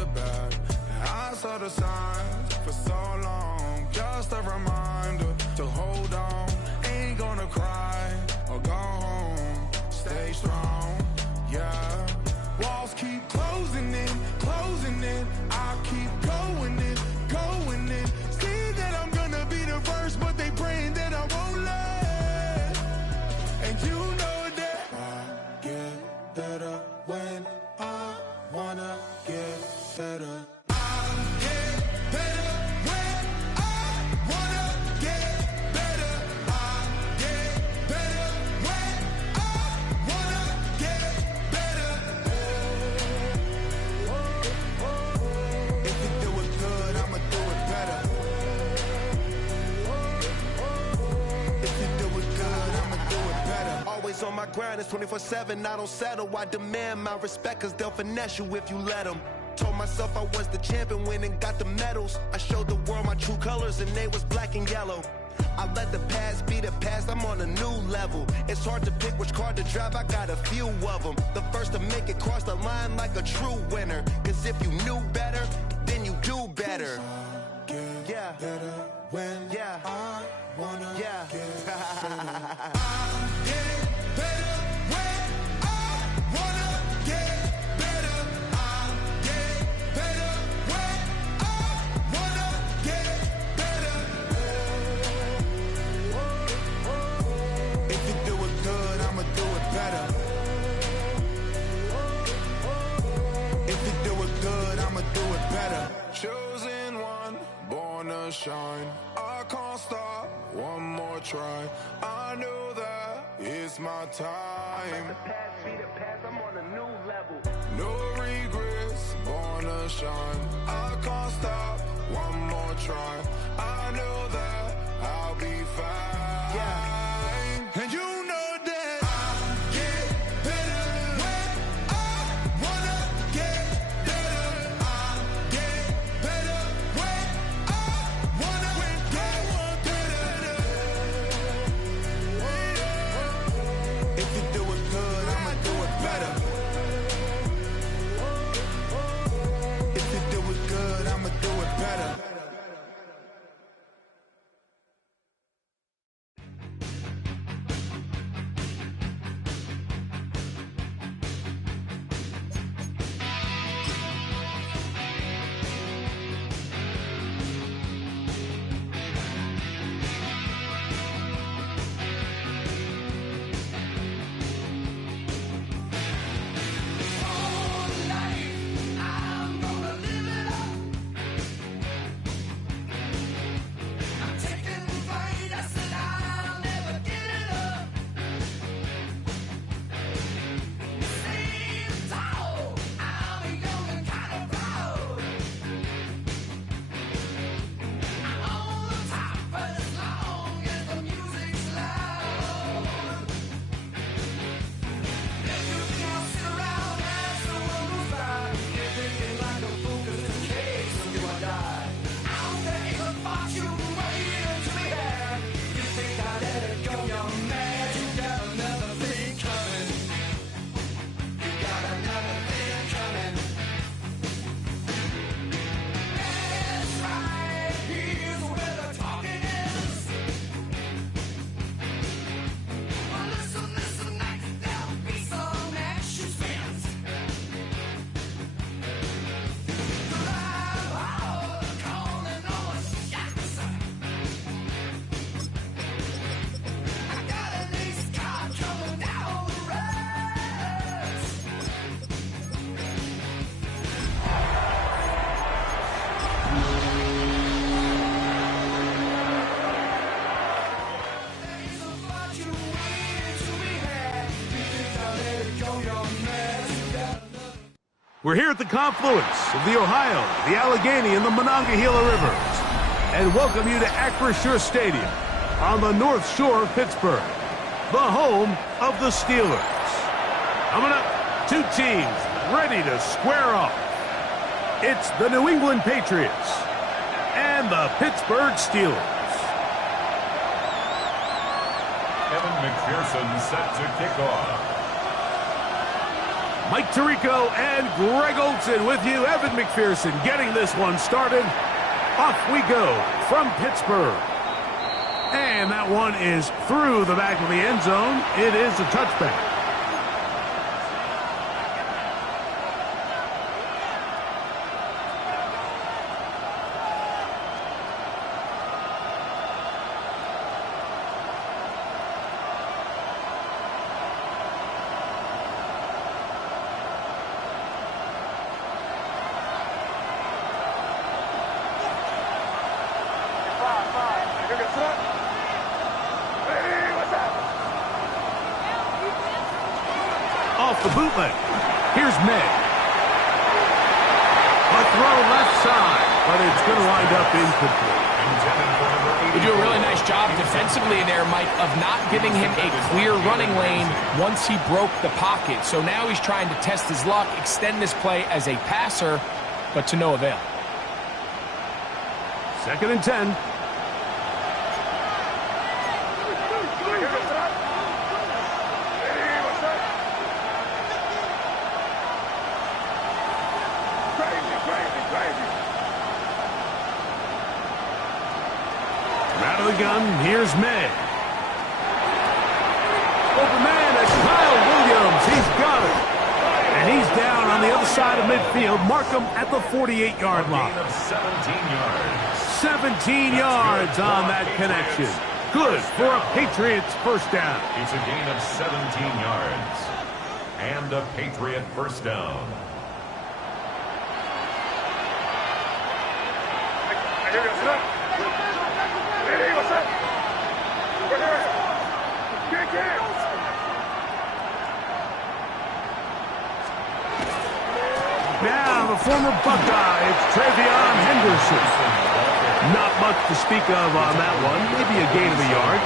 the bad. And I saw the signs for so long. Just a reminder to hold on. Ain't gonna cry or go home. Stay strong, yeah. Walls keep closing in, closing in. I keep going in, going in. See that I'm gonna be the first, but they praying that I won't let. And you know that I get better when I wanna get better. On my grind, it's 24/7, I don't settle. I demand my respect, cause they'll finesse you if you let them. Told myself I was the champion, went and got the medals. I showed the world my true colors and they was black and yellow. I let the past be the past, I'm on a new level. It's hard to pick which car to drive, I got a few of them. The first to make it cross the line like a true winner. Cause if you knew better, then you do better. Yeah, better when I wanna get better. Chosen one, born to shine. I can't stop, one more try. I know that it's my time. Let the past be the past, I'm on a new level. No regrets, born to shine. I can't stop, one more try. I know that I'll be fine. Yeah. And you know that I get better when I wanna get better. I get better when I wanna get better. If you do it good, I'ma do it better. If you do it good, I'ma do it better. We're here at the confluence of the Ohio, the Allegheny, and the Monongahela Rivers, and welcome you to Acrisure Stadium on the North Shore of Pittsburgh, the home of the Steelers. Coming up, two teams ready to square off. It's the New England Patriots and the Pittsburgh Steelers. Kevin McPherson set to kick off. Mike Tirico and Greg Olson with you. Evan McPherson getting this one started. Off we go from Pittsburgh. And that one is through the back of the end zone. It is a touchback. Off the bootleg. Here's May. A throw left side, but it's going to wind up incomplete. They do a really nice job defensively there, Mike, of not giving him a clear running lane once he broke the pocket. So now he's trying to test his luck, extend this play as a passer, but to no avail. 2nd and 10. Out of the gun, here's May. Open man, that's Kyle Williams. He's got it. And he's down on the other side of midfield. Mark him at the 48-yard line. 17 yards on that connection. Good for a Patriots first down. It's a gain of 17 yards. And a Patriot first down. Now the former Buckeye, it's Travion Henderson. Not much to speak of on that one. Maybe a gain of a yard.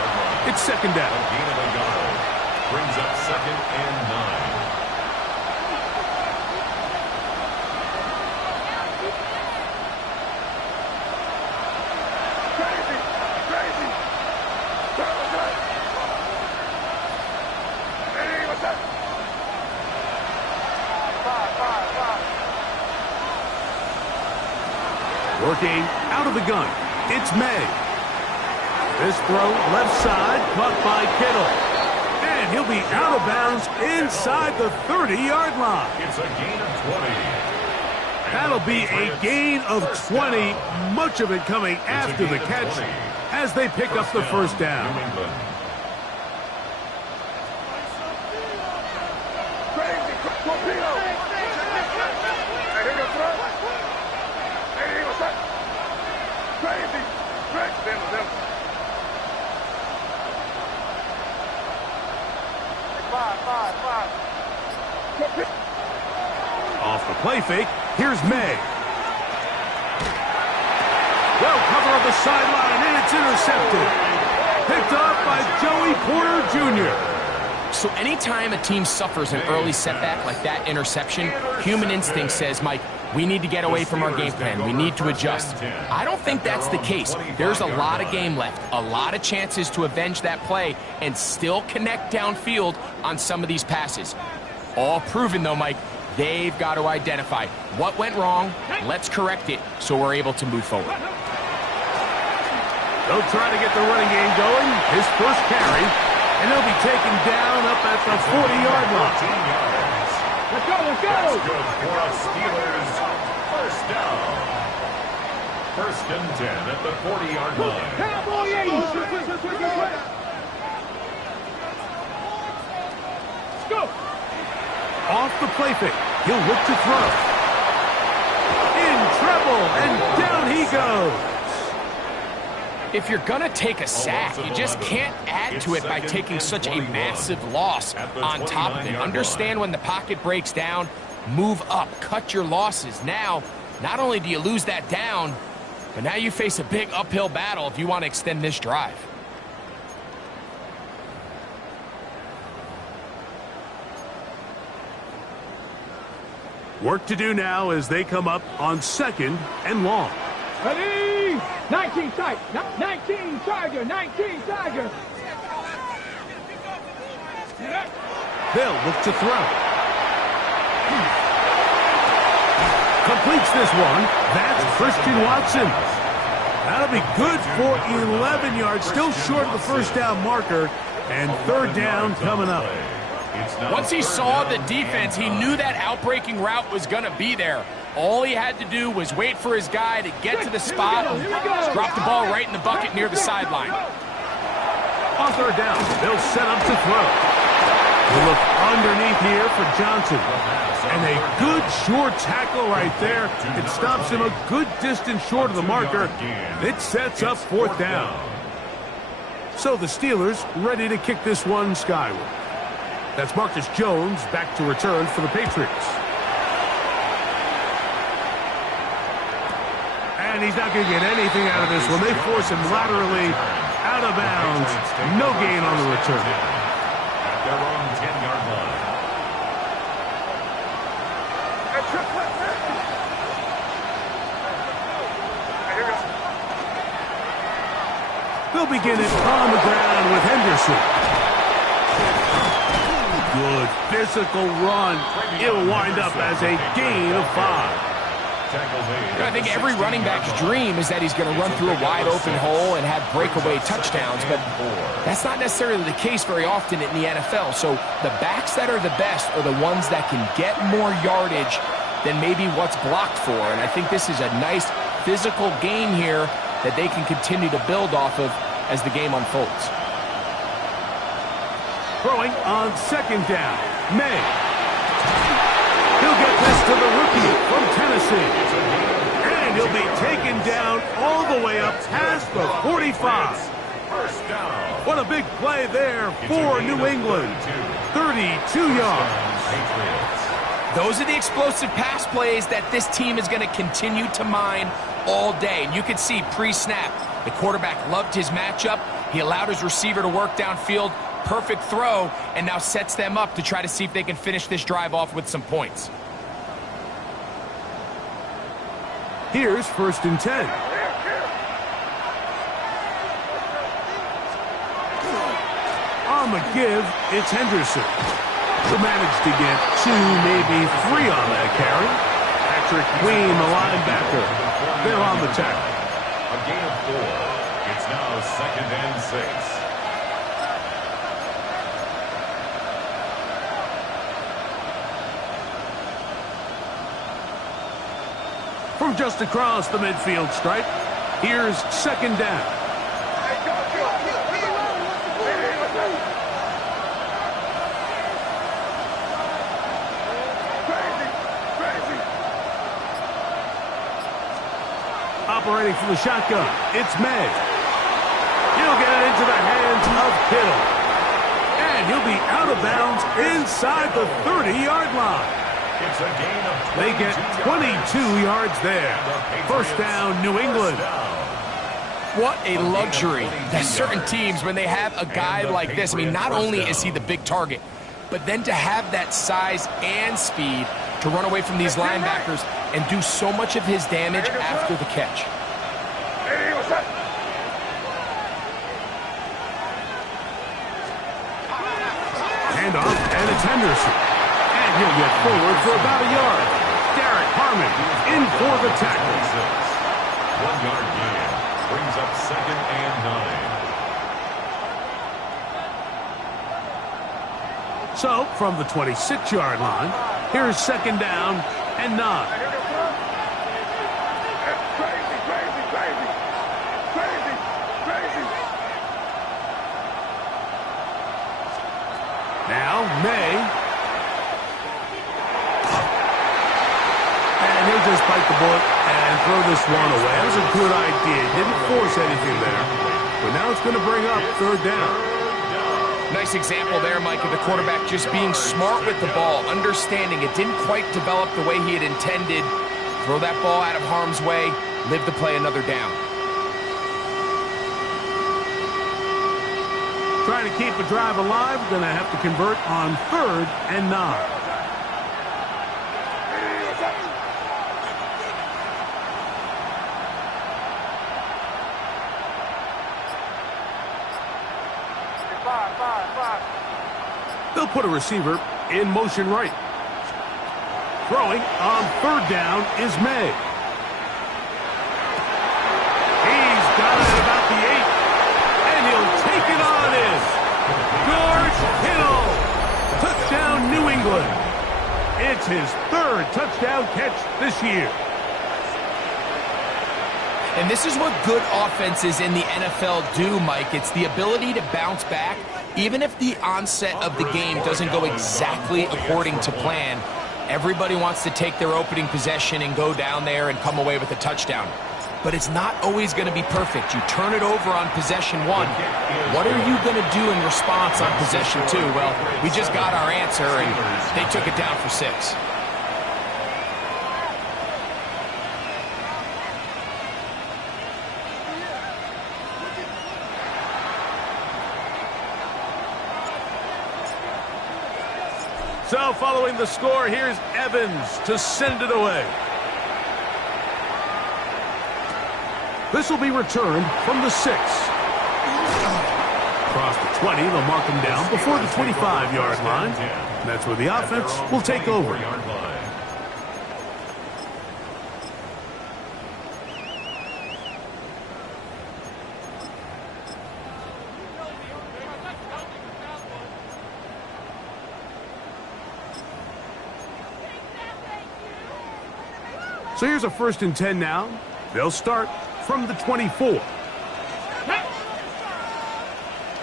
It's 2nd down. A gain of a yard. Brings up 2nd and 9. Working out of the gun, it's May. This throw left side, caught by Kittle. And he'll be out of bounds inside the 30-yard line. It's a gain of 20. That'll be a gain of 20, much of it coming after the catch as they pick up the first down. Off the play fake, here's May. Well cover on the sideline, and it's intercepted. Picked off by Joey Porter Jr. So anytime a team suffers an early setback like that interception, human instinct says, Mike, we need to get away from our game plan. We need to adjust. I don't think that's the case. There's a lot of game left, a lot of chances to avenge that play and still connect downfield on some of these passes. All proven, though, Mike, they've got to identify what went wrong, let's correct it so we're able to move forward. They'll try to get the running game going. His first carry, and he'll be taken down up at the 40-yard line. Let's go, let's go! That's good for a Steelers first down. 1st and 10 at the 40-yard line. Let's go! Off the play fake. He'll look to throw. In trouble, and down he goes. If you're going to take a sack, you just can't add to it by taking such a massive loss on top of it. Understand when the pocket breaks down, move up, cut your losses. Now, not only do you lose that down, but now you face a big uphill battle if you want to extend this drive. Work to do now as they come up on 2nd and long. Ready? 19 tight. 19 Tiger. 19 Tiger. They'll look to throw. Completes this one. That's Christian Watson. That'll be good for 11 yards. Still short of the first down marker. And third down coming up. Once he saw the defense, he knew that outbreaking route was going to be there. All he had to do was wait for his guy to get to the spot, drop the ball right in the bucket near the sideline. On third down, they'll set up to throw. They look underneath here for Johnson. And a good short tackle right there. It stops him a good distance short of the marker. It sets up fourth down. So the Steelers ready to kick this one skyward. That's Marcus Jones back to return for the Patriots. And he's not going to get anything out of this one. They force him laterally out of bounds. No gain on the return. At their own 10-yard line. They'll begin it on the ground with Henderson. Good physical run. It'll wind up as a gain of 5. I think every running back's dream is that he's going to run through a wide open hole and have breakaway touchdowns, but that's not necessarily the case very often in the NFL. So the backs that are the best are the ones that can get more yardage than maybe what's blocked for. And I think this is a nice physical gain here that they can continue to build off of as the game unfolds. Throwing on second down, May. He'll get this to the rookie from Tennessee. And he'll be taken down all the way up past the 45. What a big play there for New England. 32 yards. Those are the explosive pass plays that this team is going to continue to mine all day. And you can see pre-snap, the quarterback loved his matchup. He allowed his receiver to work downfield. Perfect throw, and now sets them up to try to see if they can finish this drive off with some points. Here's 1st and 10. On the give, it's Henderson. He'll manage to get 2, maybe 3 on that carry. Patrick Queen, the linebacker. They're on the tackle. A gain of 4. It's now 2nd and 6. From just across the midfield stripe, here's 2nd down. Operating from the shotgun, it's May. He'll get it into the hands of Kittle. And he'll be out of bounds inside the 30-yard line. It's a gain of 22 They get 22 yards there. First down, New England. What a luxury that certain teams, when they have a guy like this, I mean, not only is he the big target, but then to have that size and speed to run away from these linebackers and do so much of his damage after the catch. Hand off, and it's Henderson. And he'll get forward for about a yard. Derek Harmon in for the tackle. 1 yard gain brings up 2nd and 9. So, from the 26-yard line, here's 2nd down and 9. Now, May. And he'll just bite the bullet and throw this one away. That was a good idea. Didn't force anything there. But now it's going to bring up 3rd down. Nice example there, Mike, of the quarterback just being smart with the ball, understanding it didn't quite develop the way he had intended. Throw that ball out of harm's way, live to play another down. Trying to keep a drive alive, going to have to convert on 3rd and 9. They'll put a receiver in motion right. Throwing on third down is May. He's got it at about the 8, and he'll take it on in. George Kittle. Touchdown, New England. It's his third touchdown catch this year. And this is what good offenses in the NFL do, Mike. It's the ability to bounce back, even if the onset of the game doesn't go exactly according to plan. Everybody wants to take their opening possession and go down there and come away with a touchdown. But it's not always going to be perfect. You turn it over on possession 1. What are you going to do in response on possession 2? Well, we just got our answer, and they took it down for 6. So following the score, here's Evans to send it away. This will be returned from the 6. Across the 20, they'll mark him down before the 25-yard line. And that's where the offense will take over. So here's a 1st and 10 now. They'll start from the 24.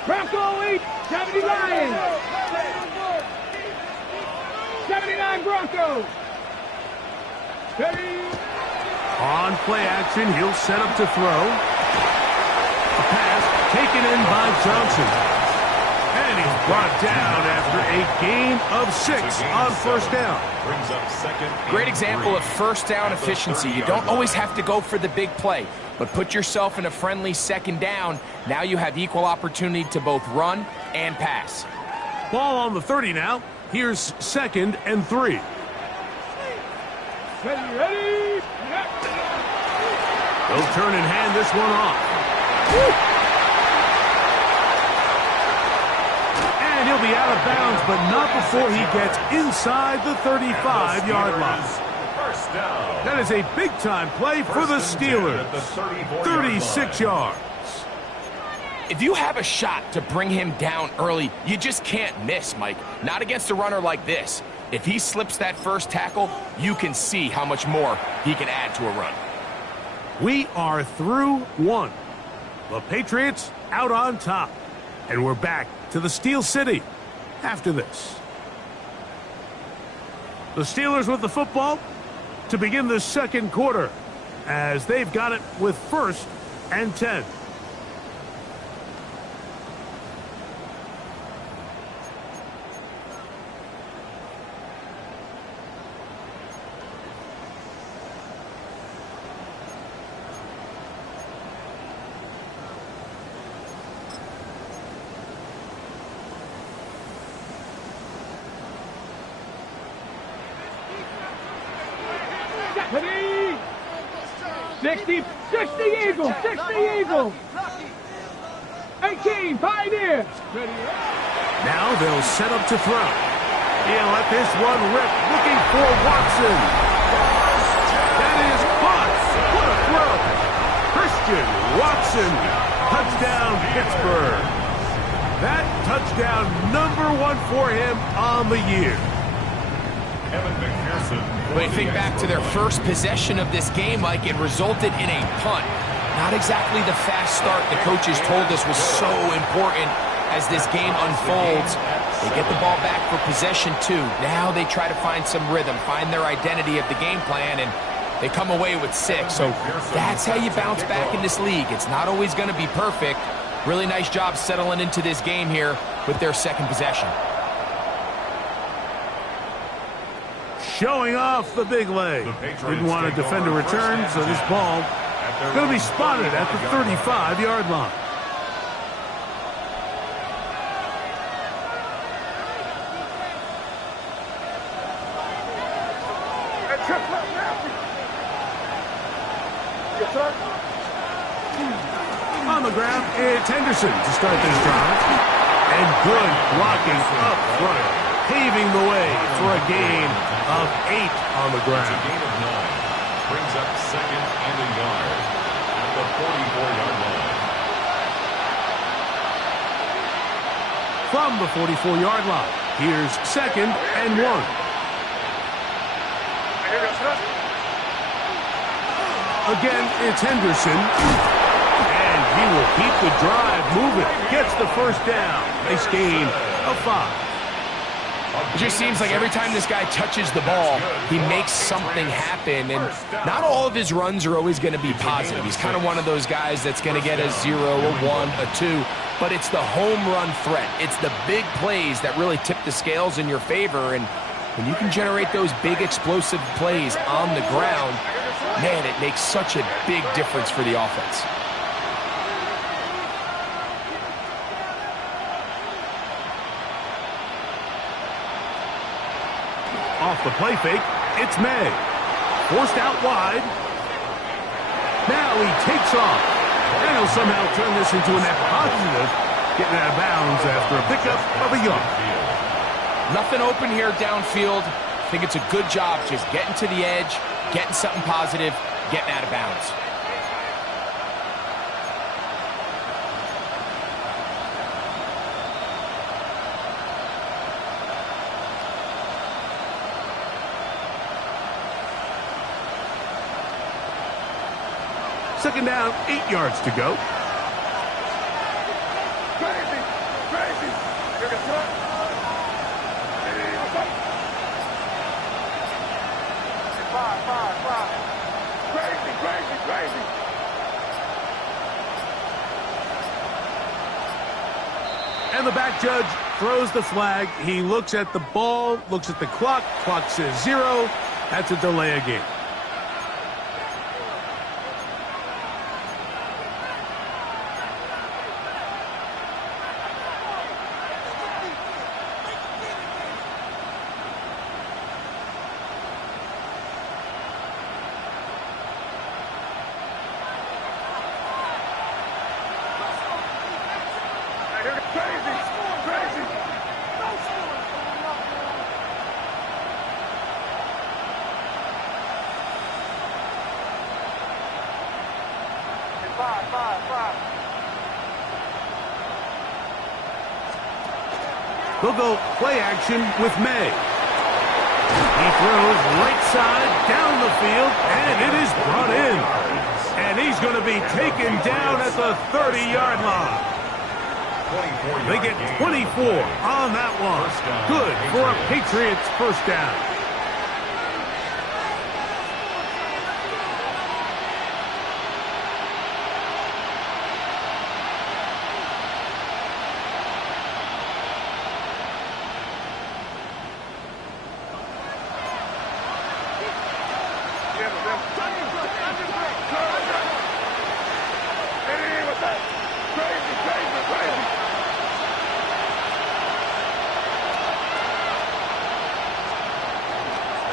Bronco 8, 70 Lions. 79 Broncos. 30. On play action, he'll set up to throw. A pass taken in by Johnson. And he's brought down after a gain of 6 on 1st down. Great example of 1st down efficiency. You don't always have to go for the big play, but put yourself in a friendly 2nd down. Now you have equal opportunity to both run and pass. Ball on the 30 now. Here's 2nd and 3. Ready. They'll turn and hand this one off. And he'll be out of bounds, but not before he gets inside the 35-yard line. That is a big-time play for the Steelers. 36 yards. If you have a shot to bring him down early, you just can't miss, Mike. Not against a runner like this. If he slips that first tackle, you can see how much more he can add to a run. We are through 1. The Patriots out on top. And we're back to the Steel City after this. The Steelers with the football to begin the 2nd quarter as they've got it with 1st and 10. Ready. 60 Eagles. 60 Eagles. 18 Pioneers. Ready. Now they'll set up to throw. He'll let this one rip, looking for Watson. That is caught. What a throw. Christian Watson. Touchdown, Pittsburgh. That touchdown number 1 for him on the year. When you think back to their first possession of this game, Mike, it resulted in a punt. Not exactly the fast start the coaches told us was so important as this game unfolds. They get the ball back for possession 2. Now they try to find some rhythm, find their identity of the game plan, and they come away with 6. So that's how you bounce back in this league. It's not always going to be perfect. Really nice job settling into this game here with their 2nd possession. Showing off the big leg. Didn't want to defend a return, so this ball going to be spotted at the 35-yard line. On the ground, it's Henderson to start this drive. And good blocking up front. paving the way for a gain of 8 on the It's a ground. gain of 9. Brings up second and a yard at the 44-yard line. From the 44-yard line, here's second and 1. Again, it's Henderson. And he will keep the drive moving. Gets the first down. Nice gain of 5. It just seems like every time this guy touches the ball, he makes something happen. And not all of his runs are always going to be positive. He's kind of one of those guys that's going to get a 0, a 1, a 2. But it's the home run threat. It's the big plays that really tip the scales in your favor. And when you can generate those big explosive plays on the ground, man, it makes such a big difference for the offense. Off the play fake, it's May. Forced out wide. Now he takes off. And he'll somehow turn this into a net positive, getting out of bounds after a pickup of a yard. Nothing open here downfield. I think it's a good job just getting to the edge, getting something positive, getting out of bounds. Second down, 8 yards to go. And the back judge throws the flag. He looks at the ball, looks at the clock. Clock says 0. That's a delay of game. They'll go play action with May. He throws right side down the field, and it is brought in. And he's going to be taken down at the 30-yard line. They get 24 on that one. Good for a Patriots first down.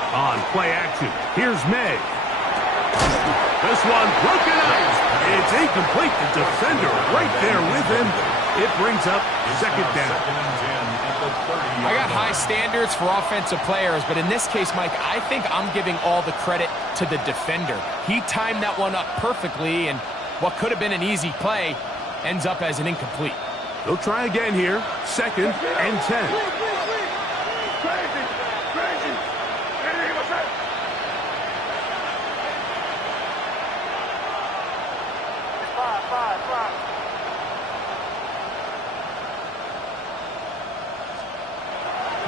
On play action, here's May. This one broken out. It's incomplete. The defender right there with him. It brings up second down. I got high standards for offensive players, but in this case, Mike, I think I'm giving all the credit to the defender. He timed that one up perfectly, and what could have been an easy play ends up as an incomplete. They'll try again here. Second and 10.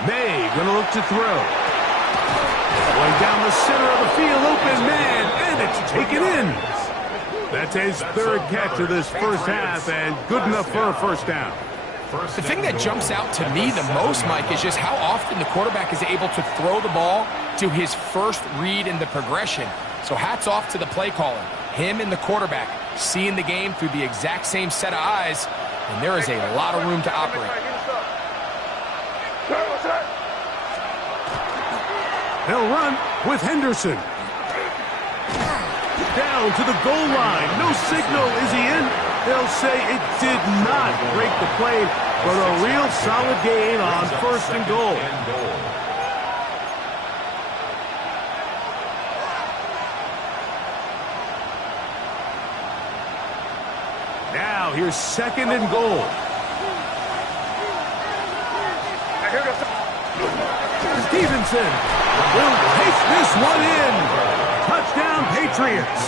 May gonna look to throw. Going down the center of the field, open man, and it's taken in. That's his third catch of this first half, and good enough for a first down. The thing that jumps out to me the most, Mike, is just how often the quarterback is able to throw the ball to his first read in the progression. So hats off to the play caller. Him and the quarterback seeing the game through the exact same set of eyes, and there is a lot of room to operate. They'll run with Henderson. Down to the goal line. No signal. Is he in? They'll say it did not break the play. but a real solid gain on first and goal. Now here's second and goal. Stevenson will take this one in. Touchdown, Patriots.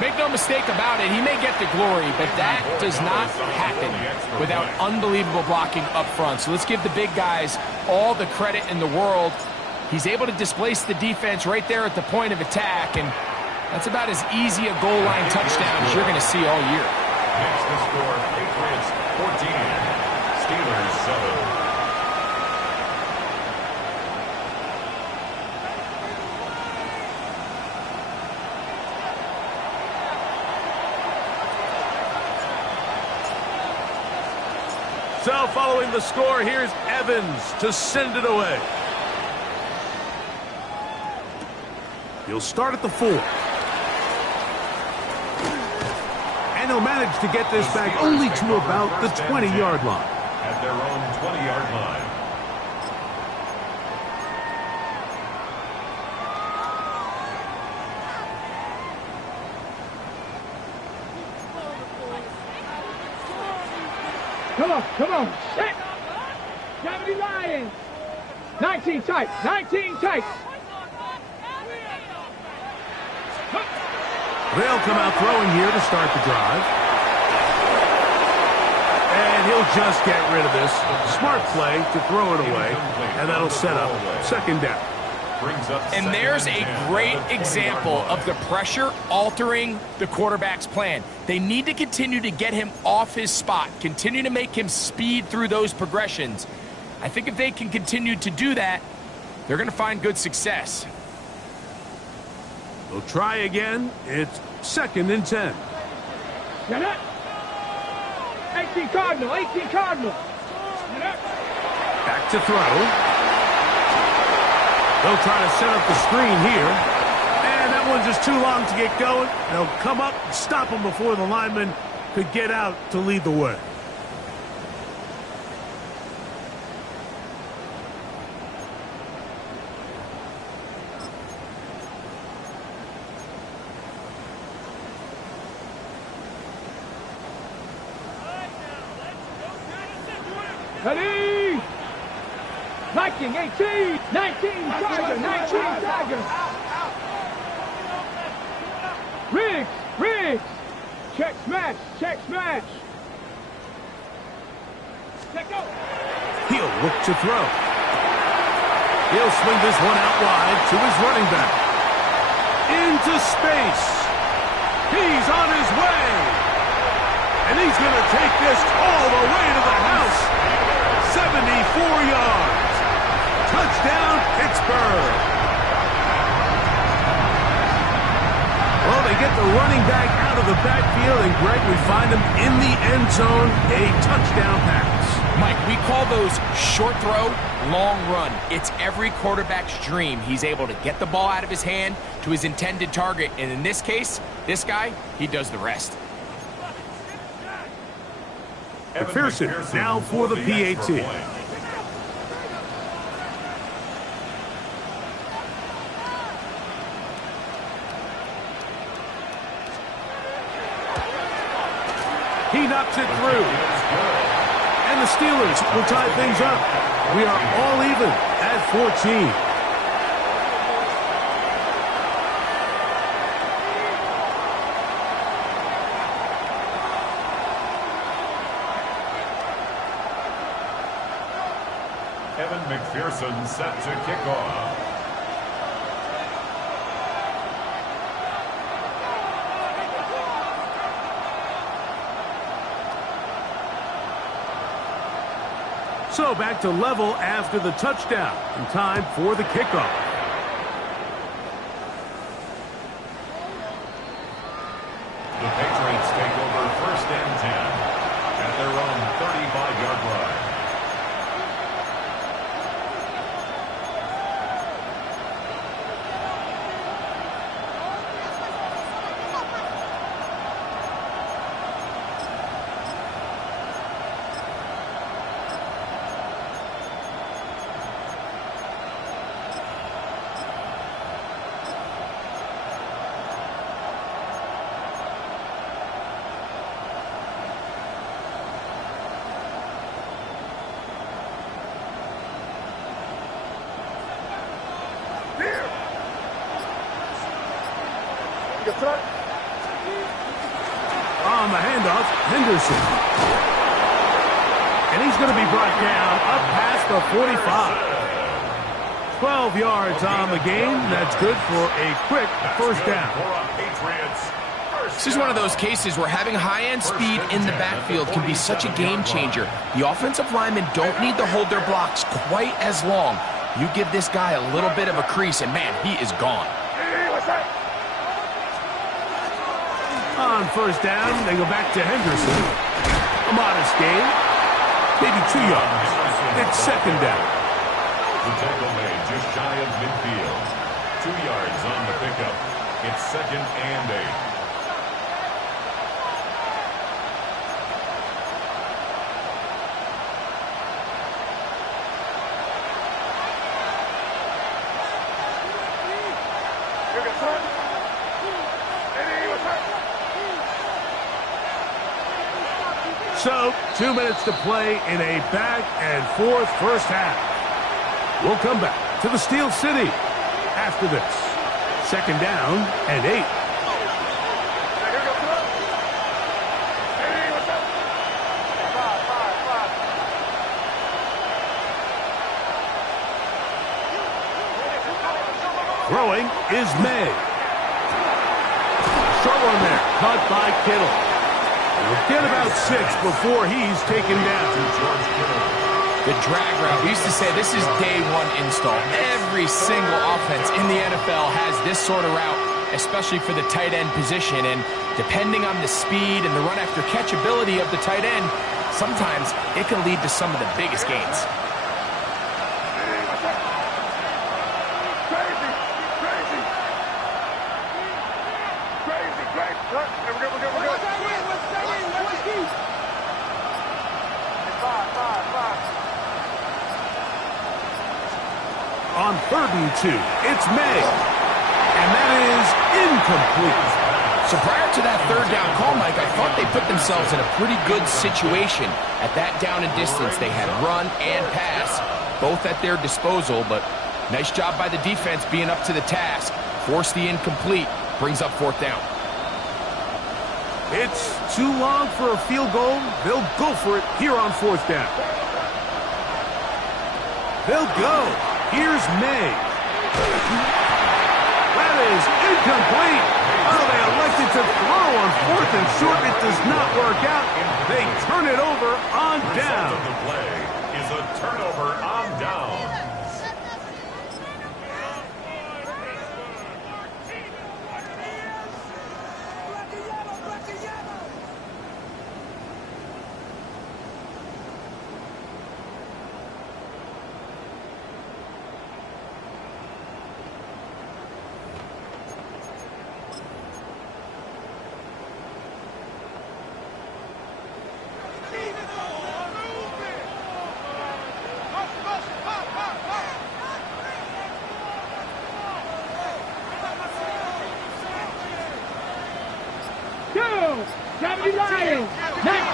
Make no mistake about it, he may get the glory, but that does not happen without unbelievable blocking up front. So let's give the big guys all the credit in the world. He's able to displace the defense right there at the point of attack, and that's about as easy a goal line touchdown as you're going to see all year. Next to score, Patriots 14, Steelers 7. So following the score, here's Evans to send it away. He'll start at the 4. And he'll manage to get this back only to about the 20-yard line. At their own 20-yard line. Come on. Set. 70 Lions. 19 tight. 19 tight. They'll come out throwing here to start the drive. And he'll just get rid of this. Smart play to throw it away. And that'll set up second down. And there's a great example of the pressure altering the quarterback's plan. They need to continue to get him off his spot, continue to make him speed through those progressions. I think if they can continue to do that, they're going to find good success. They'll try again. It's second and 10. Get up. 18 Cardinal. 18 Cardinal. Get up. Back to throw. They'll try to set up the screen here. And that one's just too long to get going. They'll come up and stop him before the lineman could get out to lead the way. Ready. 19, 18, 19, Tiger, 19, Tiger. Riggs. Check smash. Check go. He'll look to throw. He'll swing this one out wide to his running back. Into space. He's on his way. And he's going to take this all the way to the house. 74 yards. Touchdown, Pittsburgh. Well, they get the running back out of the backfield, and Greg, we find him in the end zone, a touchdown pass. Mike, we call those short throw, long run. It's every quarterback's dream. He's able to get the ball out of his hand to his intended target, and in this case, this guy, he does the rest. McPherson now for the PAT. He knocks it through. And the Steelers will tie things up. We are all even at 14. McPherson set to kick off. So back to level after the touchdown. And time for the kickoff. The Patriots take over first and 10 at their own 35-yard line. On the handoff, Henderson. And he's going to be brought down up past the 45. 12 yards on the game. That's good for a quick first down. This is one of those cases where having high-end speed in the backfield can be such a game changer. The offensive linemen don't need to hold their blocks quite as long. You give this guy a little bit of a crease, and man, he is gone. On first down, they go back to Henderson. A modest gain, maybe 2 yards. It's second down. The tackle made just shy of midfield. 2 yards on the pickup. It's 2nd and 8. So, 2 minutes to play in a back-and-forth first half. We'll come back to the Steel City after this. Second down and 8. Throwing is May. Short one there, caught by Kittle. He'll get about 6 before he's taken down. The drag route. We used to say this is day one install. Every single offense in the NFL has this sort of route, especially for the tight end position. And depending on the speed and the run after catch ability of the tight end, sometimes it can lead to some of the biggest gains. On 3rd and 2, it's May. And that is incomplete. So prior to that third down call, Mike, I thought they put themselves in a pretty good situation. At that down and distance, they had run and pass, both at their disposal, but nice job by the defense being up to the task. Force the incomplete, brings up 4th down. It's too long for a field goal. They'll go for it here on 4th down. They'll go. Here's May. That is incomplete. Oh, they elected to throw on 4th and short. It does not work out. They turn it over on down. The play is a turnover on down.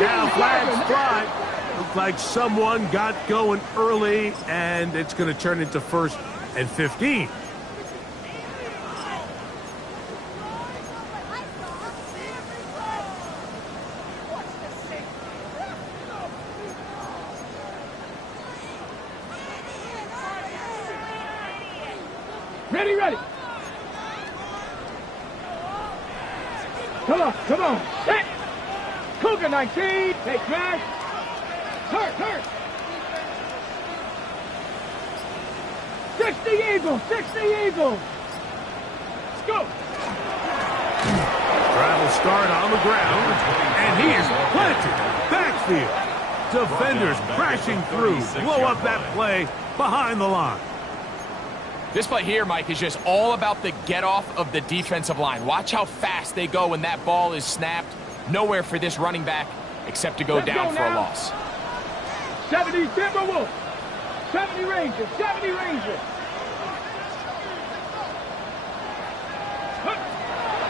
Now flags fly. Looks like someone got going early, and it's going to turn into 1st and 15. Ready. Come on. Hit. Cougar 19. Take smash. Hurt. 60 Eagles. Let's go. Travel start on the ground, and he is planted. Backfield. Defenders crashing through. Blow up that play behind the line. This play here, Mike, is just all about the get-off of the defensive line. Watch how fast they go when that ball is snapped. Nowhere for this running back except to go down for a loss. 70 Timberwolves. 70 Rangers.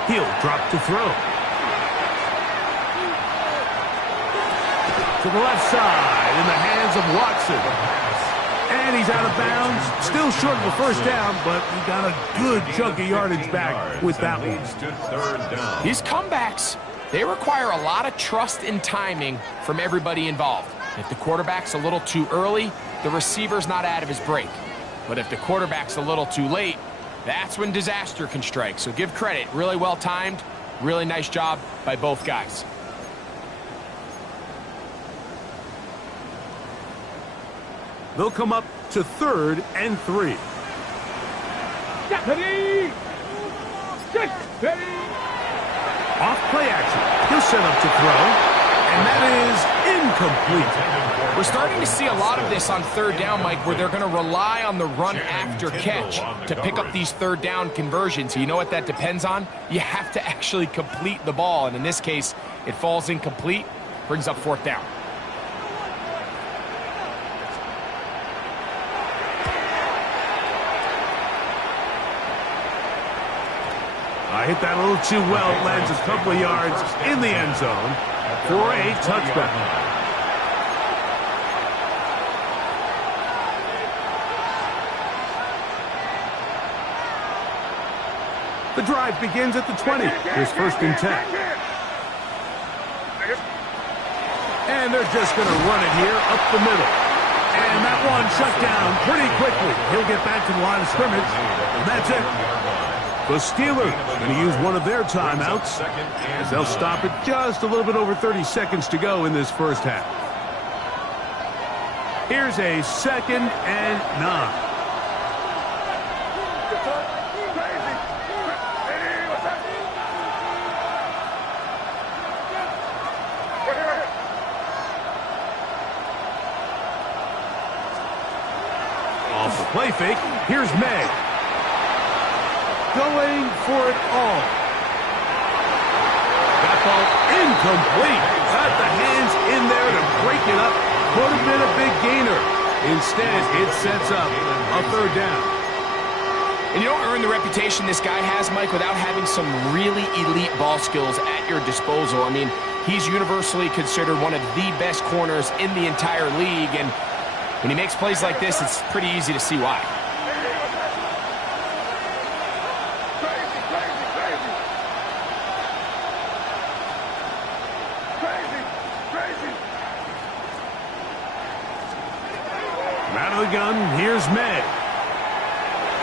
He'll drop to throw. To the left side in the hands of Watson. And And he's out of bounds. Still short of the first down, but he got a good chunk of yardage back with that one. These comebacks, they require a lot of trust and timing from everybody involved. If the quarterback's a little too early, the receiver's not out of his break. But if the quarterback's a little too late, that's when disaster can strike. So give credit. Really well timed. Really nice job by both guys. They'll come up to 3rd and 3. Ready. Ready. Off play action. He'll set up to throw. And that is incomplete. We're starting to see a lot of this on 3rd down, Mike, where they're going to rely on the run after catch to pick up these 3rd down conversions. You know what that depends on? You have to actually complete the ball. And in this case, it falls incomplete, brings up 4th down. I hit that a little too well. It lands a couple of yards in the end zone for a touchback. The drive begins at the 20. Here's 1st and 10. And they're just going to run it here up the middle. And that one shut down pretty quickly. He'll get back to the line of scrimmage. And that's it. The Steelers going to use one of their timeouts as they'll stop it just a little bit over 30 seconds to go in this first half. Here's a 2nd and 9. Off the play fake, here's May. Going for it all. That ball incomplete. Got the hands in there to break it up. Could have been a big gainer. Instead, it sets up a 3rd down. And you don't earn the reputation this guy has, Mike, without having some really elite ball skills at your disposal. I mean, he's universally considered one of the best corners in the entire league. And when he makes plays like this, it's pretty easy to see why. Gun, here's May.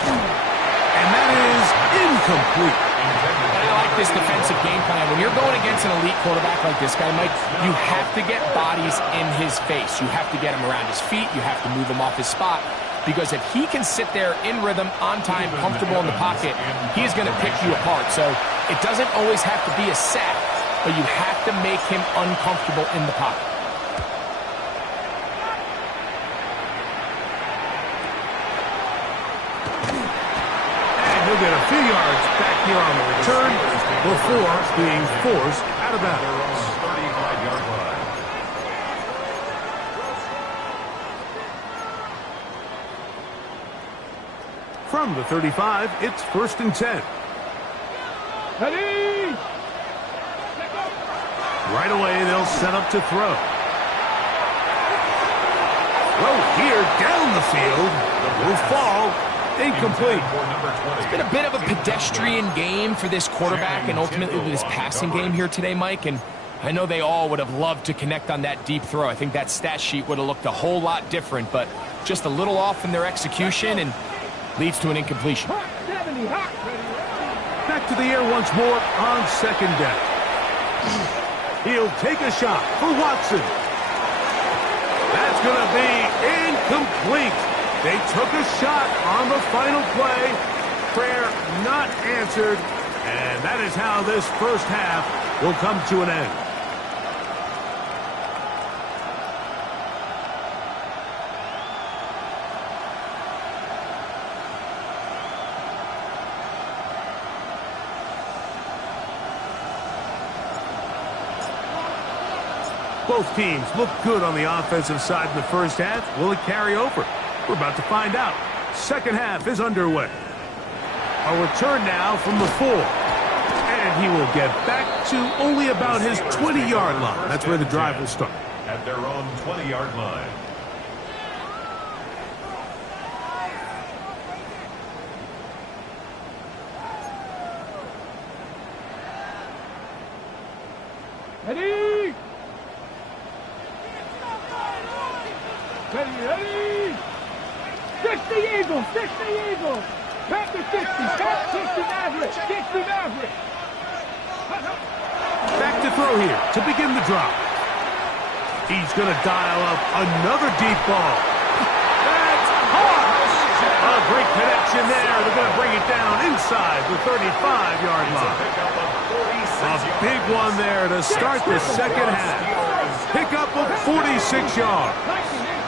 And that is incomplete. I like this defensive game plan. When you're going against an elite quarterback like this guy, Mike, you have to get bodies in his face. You have to get him around his feet. You have to move him off his spot. Because if he can sit there in rhythm, on time, comfortable in the pocket, he's going to pick you apart. So it doesn't always have to be a sack, but you have to make him uncomfortable in the pocket. He'll get a few yards back here on the return before being forced out of bounds. 35-yard line. From the 35, it's 1st and 10. Ready. Right away, they'll set up to throw. Throw here down the field. Will fall. Incomplete. It's been a bit of a pedestrian game for this quarterback and ultimately this passing game here today, Mike. And I know they all would have loved to connect on that deep throw. I think that stat sheet would have looked a whole lot different, but just a little off in their execution and leads to an incompletion. Back to the air once more on 2nd down. He'll take a shot for Watson. That's going to be incomplete. They took a shot on the final play. Prayer not answered. And that is how this first half will come to an end. Both teams look good on the offensive side in the first half. Will it carry over? We're about to find out. Second half is underway. A return now from the 4. And he will get back to only about his 20-yard line. That's where the drive will start. At their own 20-yard line. Ready? Ready? 60 Eagles, 60 Eagles. Back to 60, back 60 Maverick, 60 Maverick. Back to throw here to begin the drop. He's going to dial up another deep ball. That's hard. A great connection there. They're going to bring it down inside the 35-yard line. A big one there to start the second half. Pickup of 46 yards.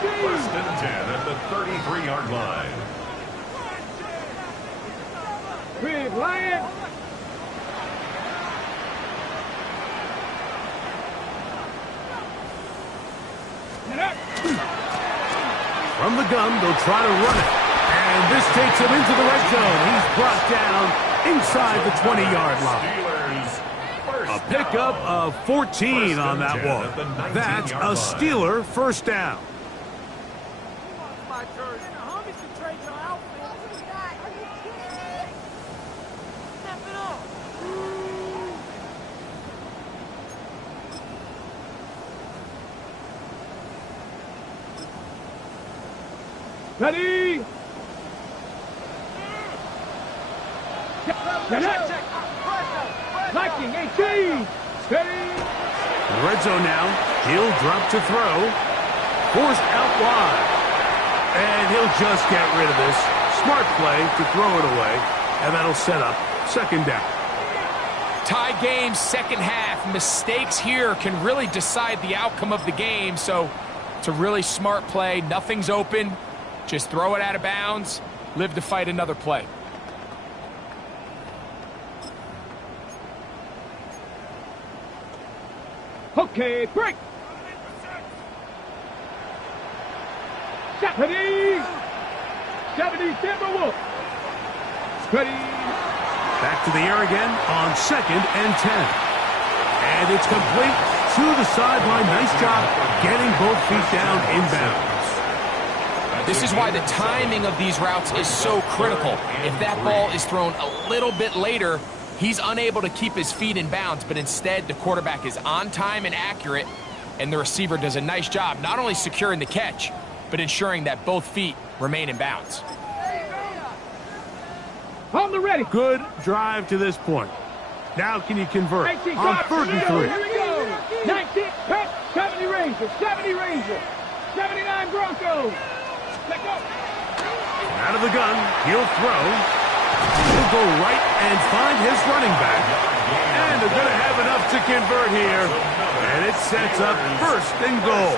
First and 10 at the 33-yard line. Big Lion. From the gun, they'll try to run it. And this takes him into the red zone. He's brought down inside the 20-yard line. A pickup of 14 on that one. That's a Steeler first down. Ready? Liking 18. Ready? Red zone now. He'll drop to throw. Forced out wide. And he'll just get rid of this. Smart play to throw it away. And that'll set up second down. Tie game, second half. Mistakes here can really decide the outcome of the game. So it's a really smart play. Nothing's open. Just throw it out of bounds. Live to fight another play. Okay, break. Ready? 70 Timberwolves. Ready? Back to the air again on second and 10. And it's complete to the sideline. Nice job getting both feet down inbounds. This is why the timing of these routes is so critical. If that ball is thrown a little bit later, he's unable to keep his feet in bounds, but instead the quarterback is on time and accurate, and the receiver does a nice job not only securing the catch, but ensuring that both feet remain in bounds. On the ready. Good drive to this point. Now can you convert on 3rd and 3? Here we go. 19, 70 Rangers, 70 Rangers, 79 Broncos. Let go. Out of the gun, he'll throw. He'll go right and find his running back. And they're going to have enough to convert here. And it sets up 1st and goal.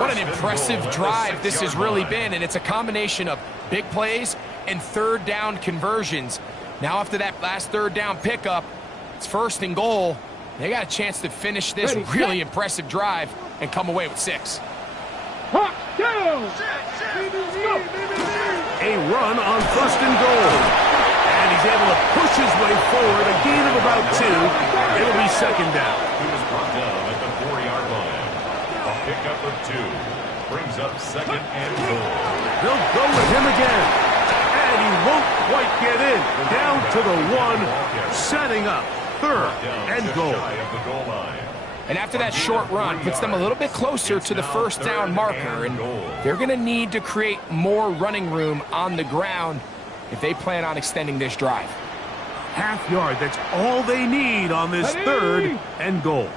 What an impressive drive this has really been, and it's a combination of big plays and 3rd down conversions. Now after that last 3rd down pickup, it's 1st and goal. They got a chance to finish this really impressive drive and come away with 6. Hawk down. A run on 1st and goal. And he's able to push his way forward, a gain of about 2. It'll be 2nd down. He was brought down at the 4-yard line. A pickup of 2 brings up 2nd and goal. They'll go with him again. And he won't quite get in. Down to the 1, setting up 3rd and goal. And after that short run, puts them a little bit closer to the 1st down marker, and they're going to need to create more running room on the ground if they plan on extending this drive. Half yard, that's all they need on this 3rd and goal.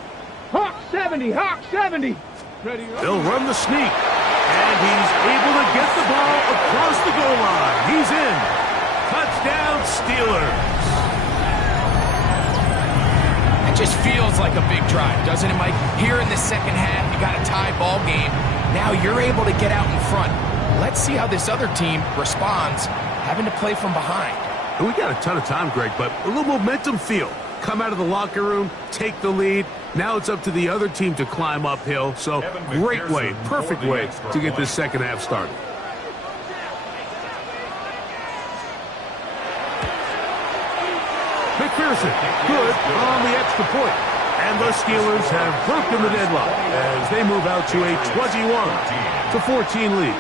Hawk 70, Hawk 70. Ready? They'll run the sneak, and he's able to get the ball across the goal line. He's in. Touchdown, Steelers. It just feels like a big drive, doesn't it, Mike? Here in the second half, you got a tie ball game. Now you're able to get out in front. Let's see how this other team responds, having to play from behind. We got a ton of time, Greg, but a little momentum feel. Come out of the locker room, take the lead. Now it's up to the other team to climb uphill. So great way, perfect way to get this second half started. McPherson, good on the extra point. And the Steelers have broken the deadlock as they move out to a 21-14 lead.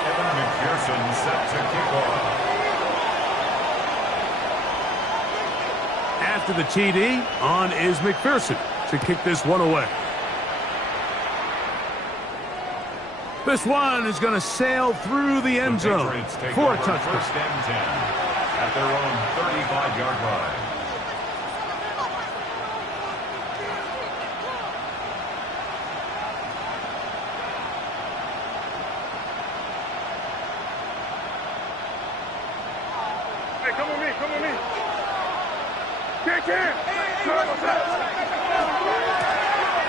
Evan McPherson set to kick off. At After the TD, on is McPherson to kick this one away. This one is going to sail through the end zone for a touchdown. First and 10 at their own 35-yard line. Come on me, come on me.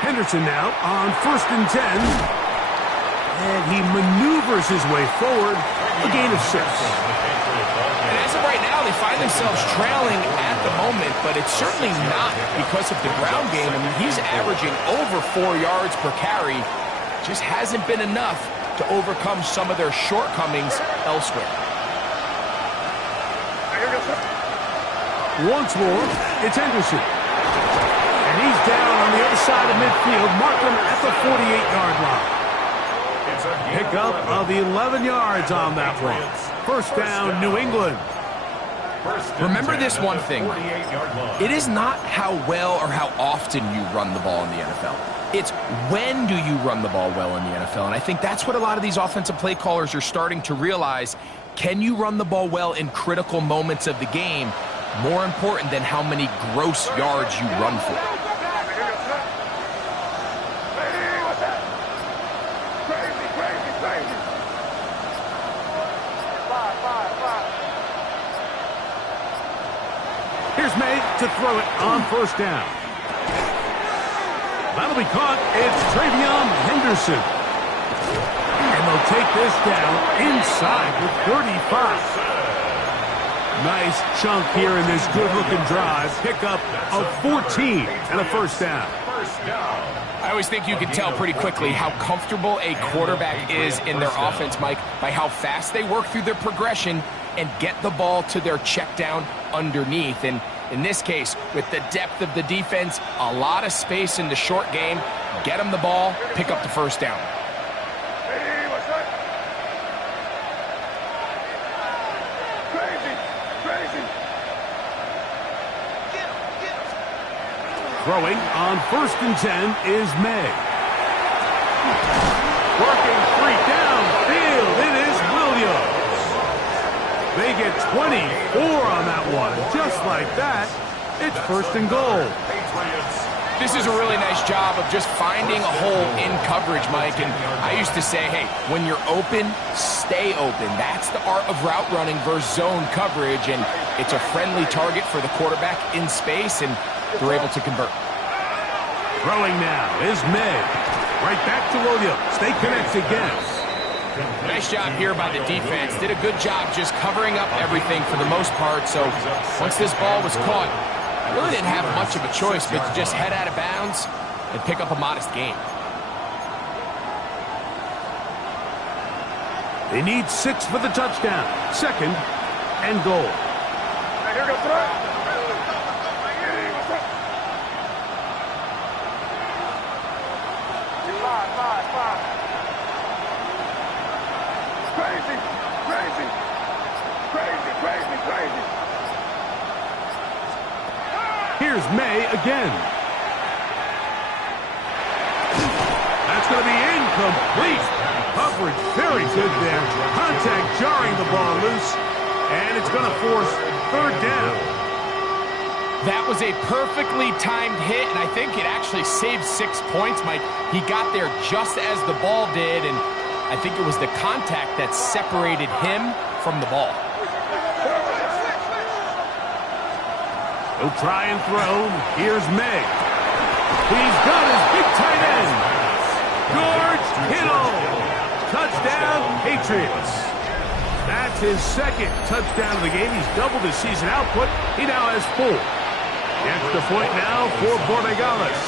Henderson now on 1st and 10. And he maneuvers his way forward, a gain of 6. And as of right now, they find themselves trailing at the moment, but it's certainly not because of the ground game. I mean, he's averaging over 4 yards per carry. Just hasn't been enough to overcome some of their shortcomings elsewhere. Once more, it's Henderson. And he's down on the other side of midfield, Markham at the 48-yard line. Pickup of 11 yards on that one. First down, New England. Remember this one thing. It is not how well or how often you run the ball in the NFL. It's when do you run the ball well in the NFL. And I think that's what a lot of these offensive play callers are starting to realize. Can you run the ball well in critical moments of the game? More important than how many gross yards you run for. Here's May to throw it on first down. That'll be caught. It's Travion Henderson. And they'll take this down inside the 35. Nice chunk here in this good-looking drive. Pickup of 14 and a first down. I always think you can tell pretty quickly how comfortable a quarterback is in their offense, Mike, by how fast they work through their progression and get the ball to their check down underneath. And in this case, with the depth of the defense, a lot of space in the short game, get them the ball, pick up the first down. Throwing on 1st and 10 is May. Working 3 downfield. It is Williams. They get 24 on that one. Just like that, it's 1st and goal. This is a really nice job of just finding a hole in coverage, Mike. And I used to say, hey, when you're open, stay open. That's the art of route running versus zone coverage. And it's a friendly target for the quarterback in space, and they're able to convert. Throwing now is May. Right back to Williams. They connect again. Nice job here by the defense. Did a good job just covering up everything for the most part. So once this ball was caught, really didn't have much of a choice but to just head out of bounds and pick up a modest gain. They need 6 for the touchdown. 2nd and goal. Here goes throw. Crazy. Here's May again. That's going to be incomplete. Coverage very good there. Contact jarring the ball loose. And it's going to force 3rd down. That was a perfectly timed hit, and I think it actually saved 6 points, Mike. He got there just as the ball did, and I think it was the contact that separated him from the ball. He'll try and throw. Here's May. He's got his big tight end. George Kittle. Touchdown, Patriots. That's his 2nd touchdown of the game. He's doubled his season output. He now has 4. Extra point now for Borregales.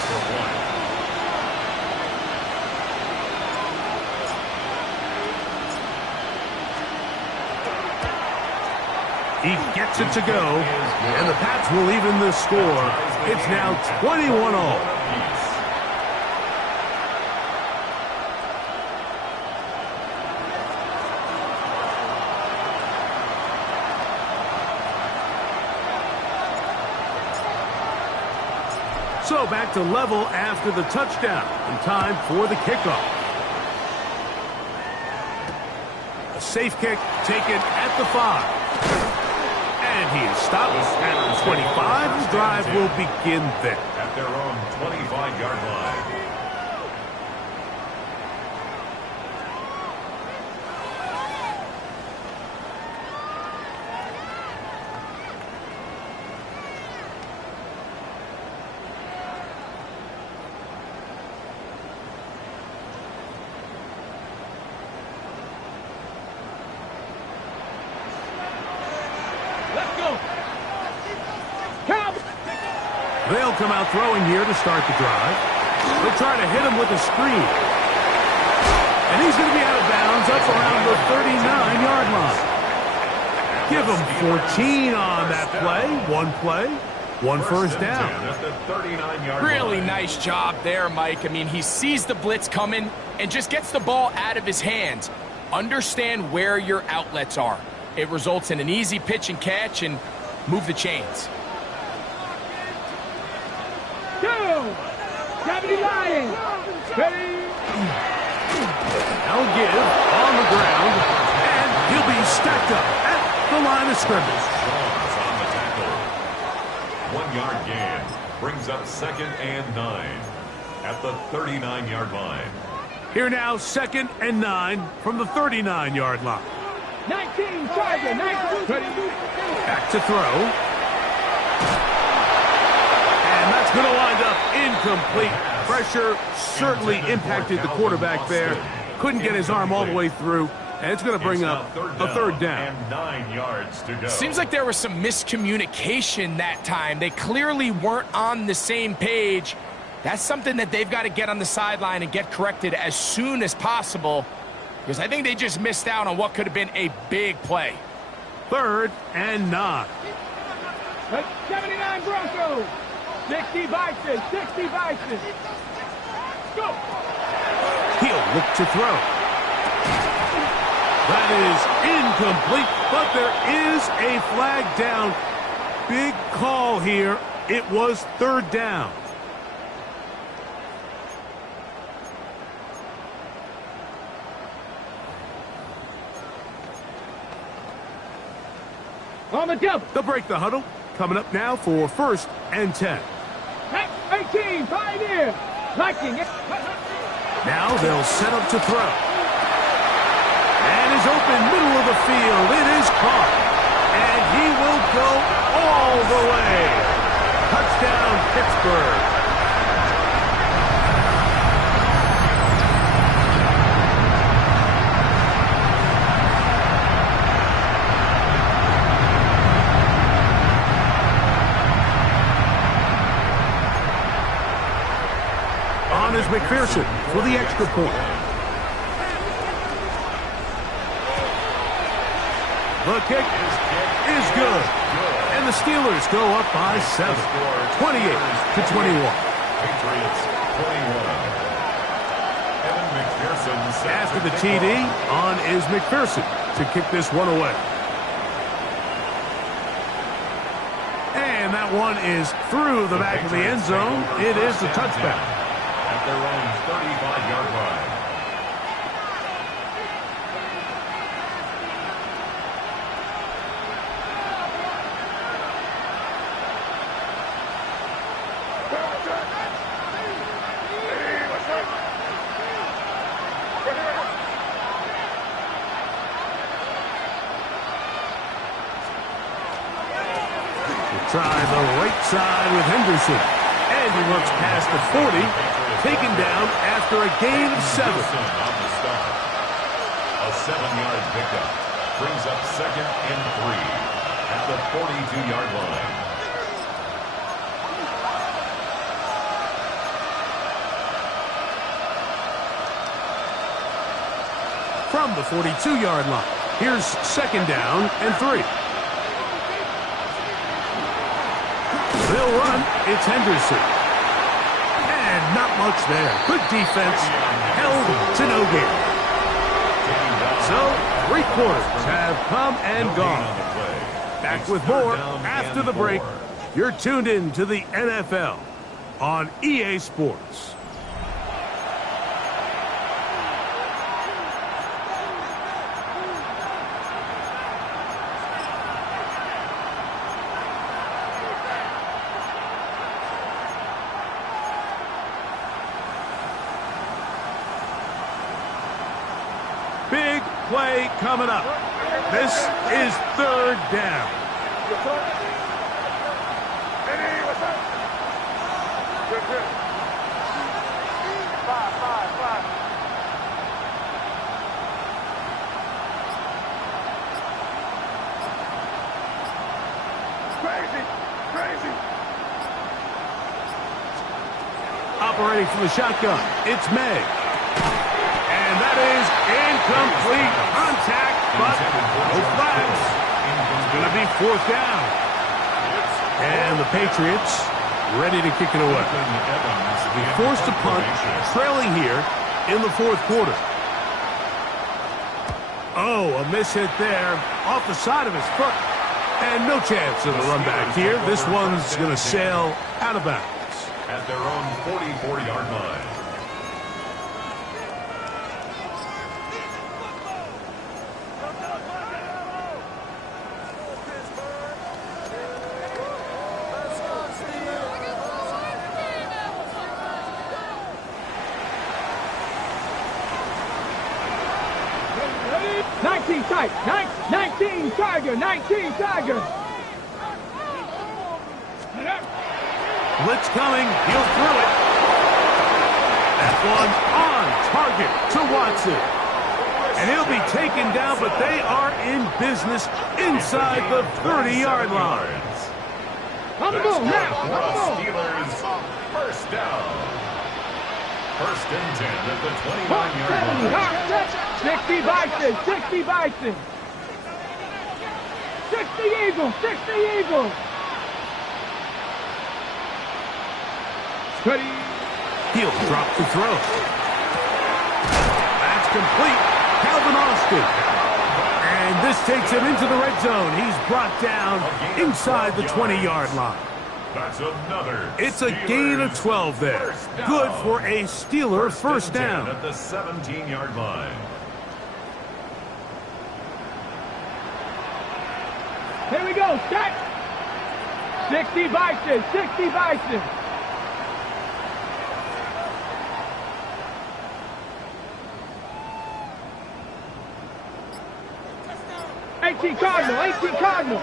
He gets it to go, and the Pats will even the score. It's now 21-all. So back to level after the touchdown, and time for the kickoff. A safe kick taken at the 5. And he is stopped at 25. The drive will begin there. At their own 25-yard line. They'll come out throwing here to start the drive. They'll try to hit him with a screen. And he's going to be out of bounds up around the 39-yard line. Give him 14 on that play, one first down. Really nice job there, Mike. I mean, he sees the blitz coming and just gets the ball out of his hands. Understand where your outlets are. It results in an easy pitch and catch and move the chains. 70 Lions. Now give on the ground, and he'll be stacked up at the line of scrimmage. On the tackle. 1-yard gain brings up 2nd and 9 at the 39-yard line. Here now, 2nd and 9 from the 39-yard line. 19 Charger, 19. Back to throw. And that's going to wind up incomplete. Pressure certainly impacted the quarterback there. Couldn't get his arm all the way through, and it's going to bring up a third down. And 9 yards to go. Seems like there was some miscommunication that time. They clearly weren't on the same page. That's something that they've got to get on the sideline and get corrected as soon as possible, because I think they just missed out on what could have been a big play. 3rd and 9. 79 Broncos. 60 Bison, 60 Bison. Go. He'll look to throw. That is incomplete, but there is a flag down. Big call here. It was 3rd down. On the jump. They'll break the huddle. Coming up now for 1st and 10. 18, Pioneer. Liking it. Now they'll set up to throw. And is open middle of the field. It is caught. And he will go all the way. Touchdown, Pittsburgh. Is McPherson for the extra point. The kick is good. And the Steelers go up by 7. 28-21. Patriots 21. Evan McPherson. After the TD, on is McPherson to kick this one away. And that one is through the back of the end zone. It is a touchdown. At their own 35-yard line. Try the right side with Henderson. And he looks past the 40, taken down after a gain of 7. On the stop. A 7-yard pickup brings up 2nd and 3 at the 42-yard line. From the 42-yard line, here's 2nd down and 3. They'll run. It's Henderson. And not much there. Good defense. Held to no gain. So, 3 quarters have come and gone. Back with more after the break. You're tuned in to the NFL. on EA Sports. Big play coming up. This is third down. Crazy. Operating from the shotgun, it's May. And that is incomplete contact, but no flags. It's going to be fourth down. And the Patriots ready to kick it away. Forced to punt, trailing here in the fourth quarter. Oh, a miss hit there off the side of his foot. And no chance of a run back here. This one's going to sail out of bounds. At their own 44-yard line. Tiger. Blitz coming. He'll throw it. That one on target to Watson. And he'll be taken down, but they are in business inside the 30-yard line. On the move now. Steelers first down. First and 10 at the 29-yard line. 60 Bison. 60 Eagles. Ready. He'll drop the throw. That's complete. Calvin Austin. And this takes him into the red zone. He's brought down inside the 20-yard line. That's another. It's a gain of 12 there. Good for a Steeler first down. At the 17-yard line. Here we go. Set. 60 Bison. 18 Cardinal.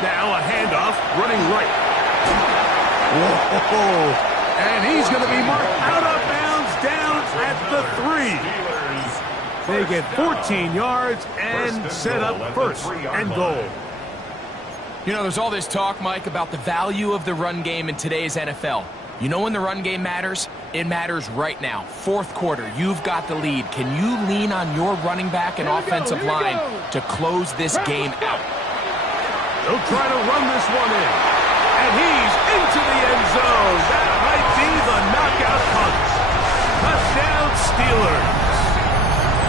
Now a handoff, running right. Whoa! And he's going to be marked out of bounds down at the 3. They get 14 yards and set up first and goal. You know, there's all this talk, Mike, about the value of the run game in today's NFL. You know when the run game matters? It matters right now. Fourth quarter, you've got the lead. Can you lean on your running back and offensive line to close this game out? They'll try to run this one in. And he's into the end zone. That might be the knockout punch. Touchdown, Steelers.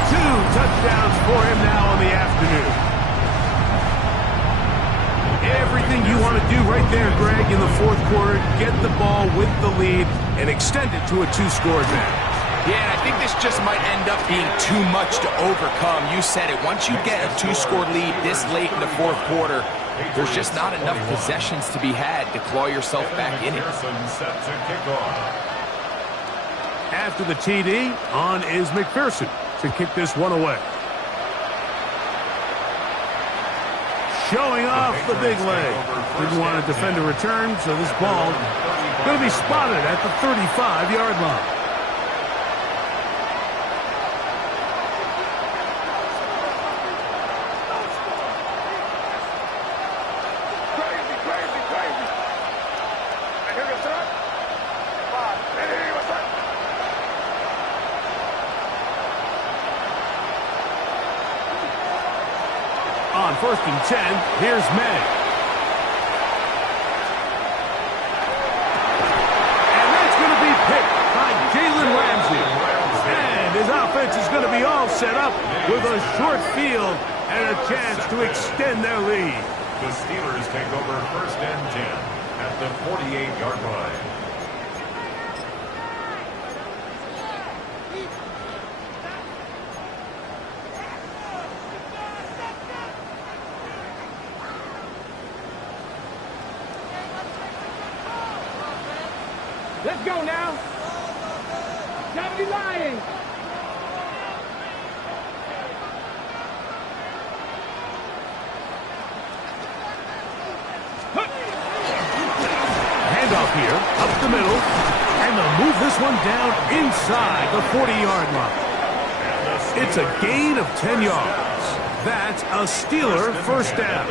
2 touchdowns for him now on the afternoon. Everything you want to do right there, Greg, in the fourth quarter, get the ball with the lead and extend it to a 2-score advantage. Yeah, I think this just might end up being too much to overcome. You said it. Once you get a 2-score lead this late in the fourth quarter, there's just not enough possessions to be had to claw yourself back in it. Set to kick off. After the TD, on is McPherson to kick this one away. Showing off the big leg. Didn't want to defend a return, so this ball going to be spotted at the 35-yard line. On 1st and 10, here's May. And that's going to be picked by Jalen Ramsey. And his offense is going to be all set up with a short field and a chance to extend their lead. The Steelers take over 1st and 10 at the 48-yard line. Let's go now. 70 Lions. Handoff here, up the middle, and they'll move this one down inside the 40-yard line. It's a gain of 10 yards. That's a Steeler first down.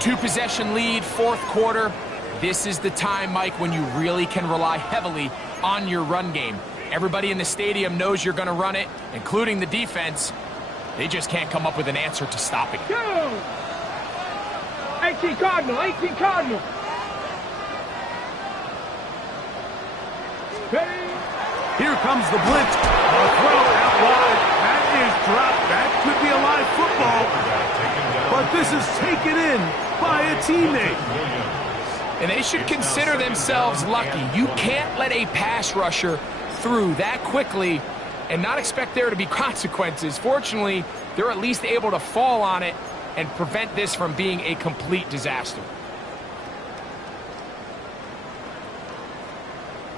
2-possession lead, 4th quarter. This is the time, Mike, when you really can rely heavily on your run game. Everybody in the stadium knows you're going to run it, including the defense. They just can't come up with an answer to stopping it. Go! 18 Cardinal, 18 Cardinal. Ready? Here comes the blitz. A throw out wide. That is dropped. That could be a live football. But this is taken in by a teammate. And they should consider themselves lucky. You can't let a pass rusher through that quickly and not expect there to be consequences. Fortunately, they're at least able to fall on it and prevent this from being a complete disaster.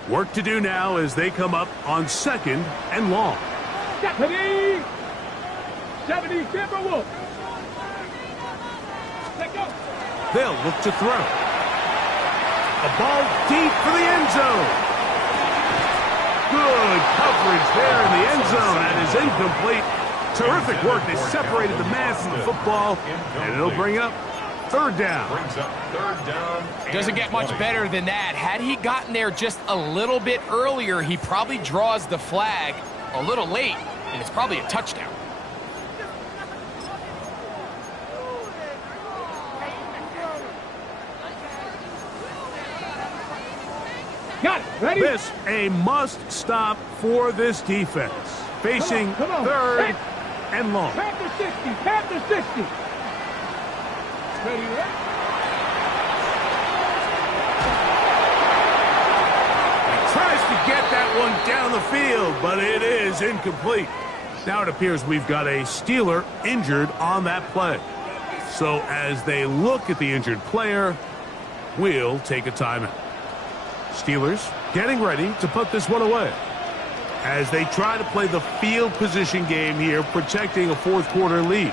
Work to do now as they come up on 2nd and long. 70 Timberwolves. Let's go. They'll look to throw. A ball deep for the end zone. Good coverage there in the end zone. That is incomplete. Terrific work. They separated the man from the football, and it'll bring up 3rd down. Doesn't get much better than that. Had he gotten there just a little bit earlier, he probably draws the flag a little late, and it's probably a touchdown. Got it. Ready? This a must-stop for this defense. Facing Come on. 3rd and long. Panther 60. Panther 60. Ready, ready? Tries to get that one down the field, but it is incomplete. Now it appears we've got a Steeler injured on that play. So as they look at the injured player, we'll take a timeout. Steelers getting ready to put this one away as they try to play the field position game here, protecting a 4th quarter lead.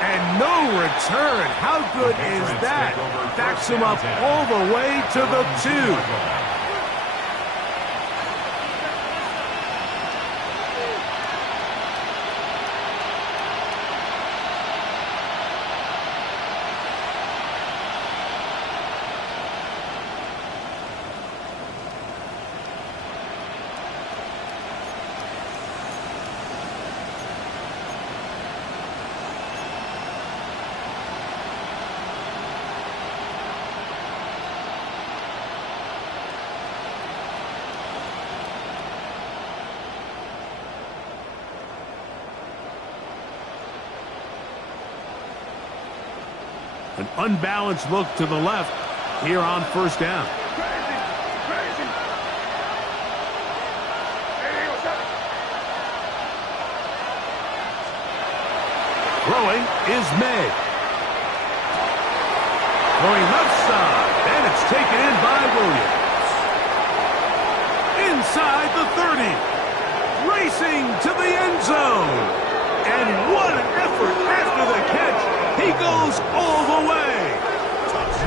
And no return. How good is that? Backs him up all the way to the 2. An unbalanced look to the left here on 1st down. Throwing is May. Throwing left side, and it's taken in by Williams. Inside the 30. Racing to the end zone. And what an effort after the catch. He goes all the way.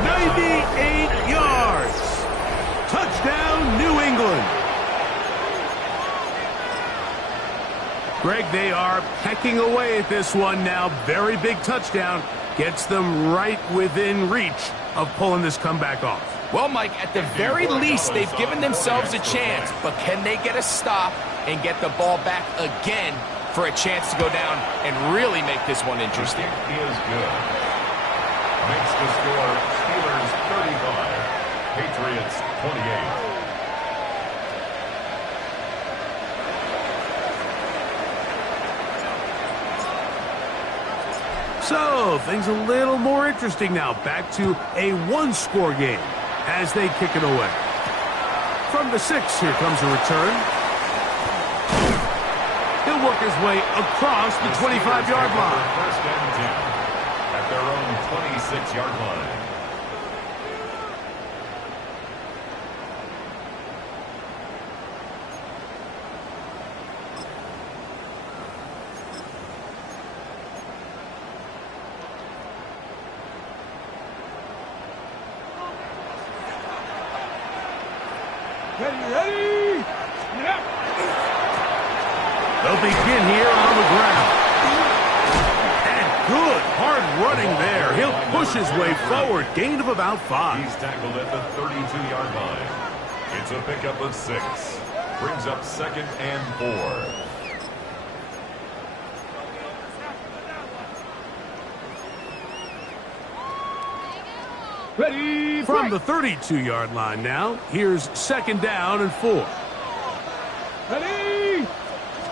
98 yards. Touchdown, New England. Greg, they are pecking away at this one now. Very big touchdown. Gets them right within reach of pulling this comeback off. Well, Mike, at the very least, they've given themselves a chance. But can they get a stop and get the ball back again for a chance to go down and really make this one interesting? He is good. Makes the score Steelers 35, Patriots 28. So, things a little more interesting now. Back to a one-score game as they kick it away. From the 6, here comes a return. He'll work his way across the 25-yard line. First and 10 at their own 26-yard line. Ready? Snap! They'll begin here on the ground. And good hard running there. He'll push his way forward. Gain of about 5. He's tackled at the 32-yard line. It's a pickup of 6. Brings up 2nd and 4. Ready? From the 32-yard line now, here's 2nd down and 4. Ready?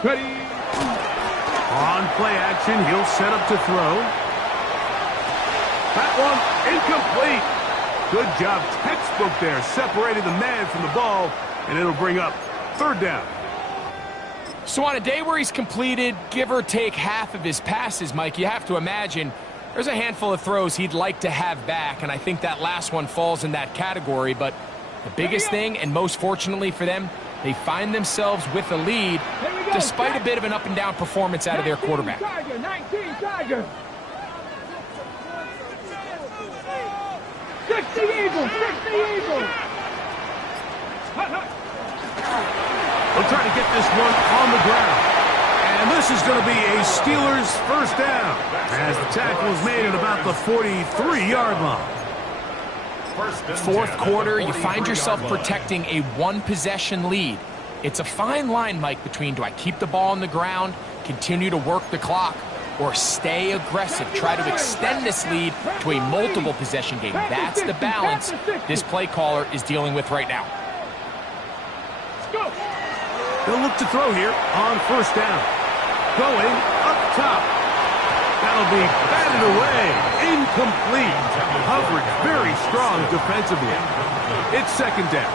Ready? On play action, he'll set up to throw. That one incomplete. Good job, textbook there, separating the man from the ball, and it'll bring up 3rd down. So on a day where he's completed, give or take half of his passes, Mike, you have to imagine there's a handful of throws he'd like to have back, and I think that last one falls in that category. But the biggest thing, and most fortunately for them, they find themselves with a lead despite a bit of an up-and-down performance out of their quarterback. 19 Tiger. 60 Eagles. 60 Eagles. They'll try to get this one on the ground. And this is going to be a Steelers first down as the tackle is made at about the 43-yard line. Fourth quarter, you find yourself protecting a one-possession lead. It's a fine line, Mike, between do I keep the ball on the ground, continue to work the clock, or stay aggressive, try to extend this lead to a multiple possession game. That's the balance this play caller is dealing with right now. They'll look to throw here on first down. Going up top. That'll be batted away. Incomplete. Coverage very strong defensively. It's 2nd down.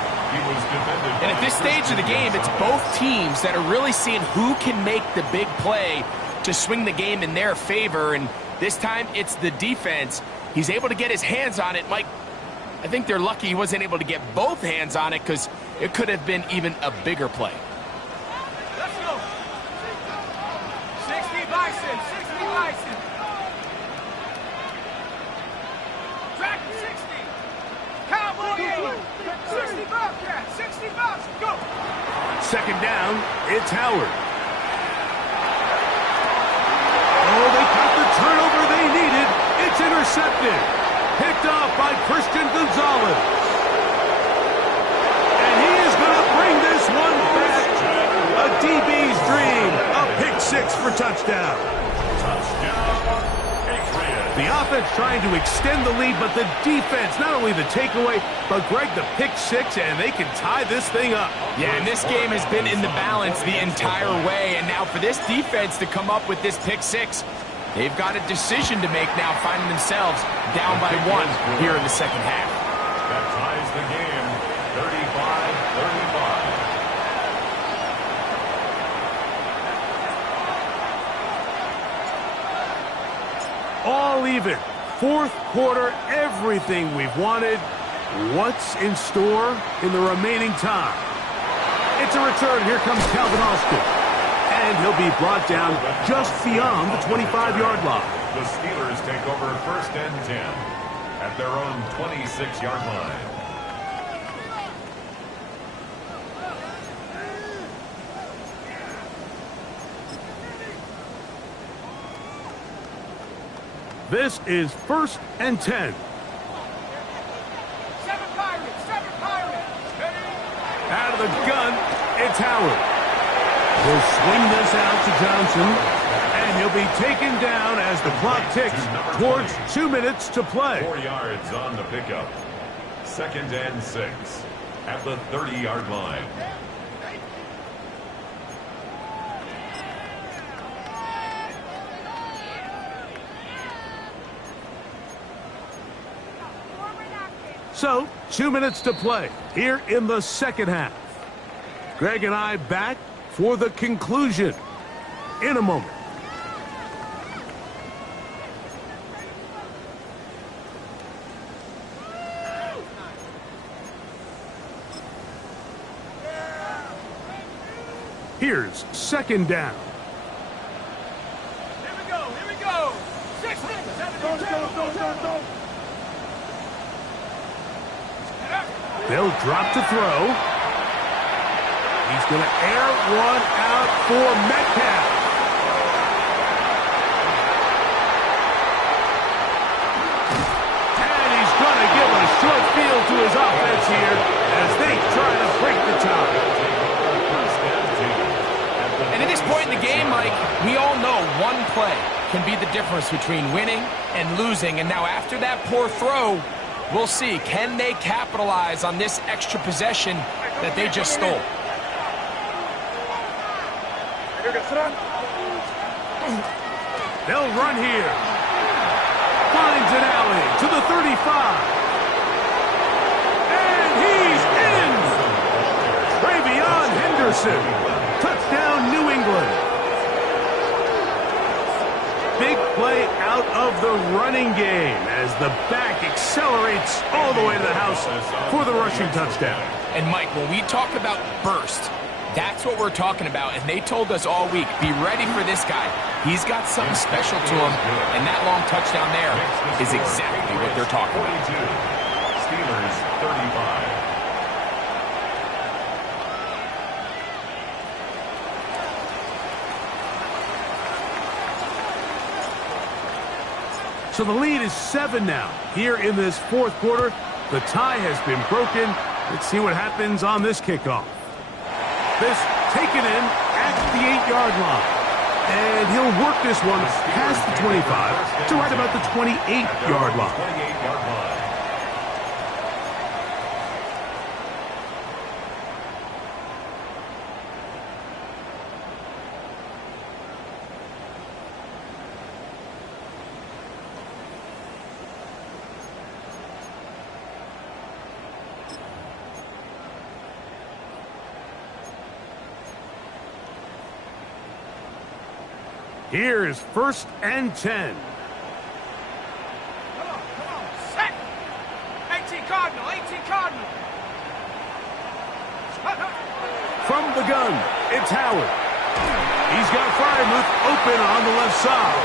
And at this stage of the game, it's both teams that are really seeing who can make the big play to swing the game in their favor. And this time, it's the defense. He's able to get his hands on it. Mike, I think they're lucky he wasn't able to get both hands on it because it could have been even a bigger play. Let's go. 60 Bison. 60 Bison. Track 60. Cowboy 80. 60 Bobcat. 60 Bobs. Go. 2nd down. It's Howard. Oh, they got the turnover they needed. It's intercepted. Picked off by Christian Gonzalez. And he is going to bring this one back. A DB's dream. A pick 6 for touchdown. The offense trying to extend the lead, but the defense, not only the takeaway, but Greg, the pick 6, and they can tie this thing up. Yeah, and this game has been in the balance the entire way, and now for this defense to come up with this pick 6, they've got a decision to make now, finding themselves down by 1 here in the second half. That ties the game, 35-35. All even. Fourth quarter, everything we've wanted. What's in store in the remaining time? It's a return. Here comes Calvin Austin. And he'll be brought down just beyond the 25-yard line. The Steelers take over 1st and 10 at their own 26-yard line. This is 1st and 10. 7 Pirates. 7 Pirates. Ready? Out of the gun, it's Howard. He'll swing this out to Johnson, and And he'll be taken down as the clock ticks towards 2 minutes to play. 4 yards on the pickup. 2nd and 6 at the 30-yard line. So, 2 minutes to play here in the second half. Greg and I back for the conclusion in a moment. Here's 2nd down. Here we go. 60, 70, They'll drop to throw. He's going to air one out for Metcalf. And he's going to give a short field to his offense here as they try to break the tie. And at this point in the game, Mike, we all know one play can be the difference between winning and losing. And now after that poor throw, we'll see, can they capitalize on this extra possession that they just stole? They'll run here. Finds an alley to the 35. And he's in! Travion Henderson. Touchdown, New England. Big play out of the running game as the back accelerates all the way to the house for the rushing touchdown. And Mike, when we talk about burst, that's what we're talking about. And they told us all week, be ready for this guy. He's got something special to him. And that long touchdown there is exactly what they're talking about. Steelers 35. So the lead is 7 now. Here in this fourth quarter, the tie has been broken. Let's see what happens on this kickoff. This taken in at the 8-yard line. And he'll work this one past the 25 to right about the 28-yard line. 28-yard line. Here's 1st and 10. Come on, set. 18 Cardinal. From the gun, it's Howard. He's got Freiermuth open on the left side.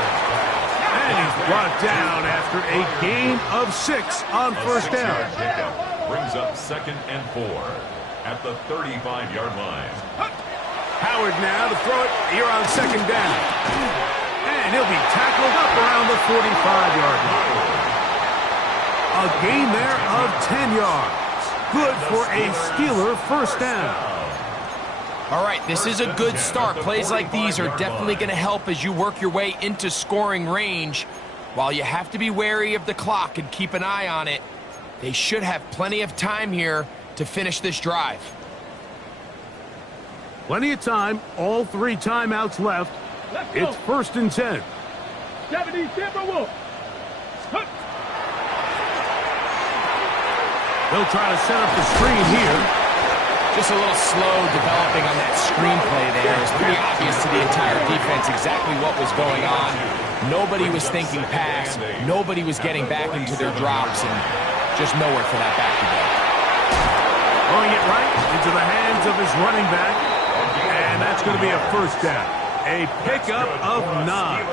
And he's brought down after a gain of 6 on 1st down. Brings up 2nd and 4 at the 35-yard line. Howard now to throw it here on 2nd down. And he'll be tackled up around the 45-yard line. A gain there of 10 yards. Good for a Steeler 1st down. All right, this is a good start. Plays like these are definitely going to help as you work your way into scoring range. While you have to be wary of the clock and keep an eye on it, they should have plenty of time here to finish this drive. Plenty of time, all 3 timeouts left. It's 1st and 10. 70 Timberwolves. They'll try to set up the screen here. Just a little slow developing on that screenplay there. It's pretty obvious to the entire defense exactly what was going on. Nobody was thinking pass. Nobody was getting back into their drops, and just nowhere for that back to go. Throwing it right into the hands of his running back. And that's going to be a 1st down. A pickup of 9.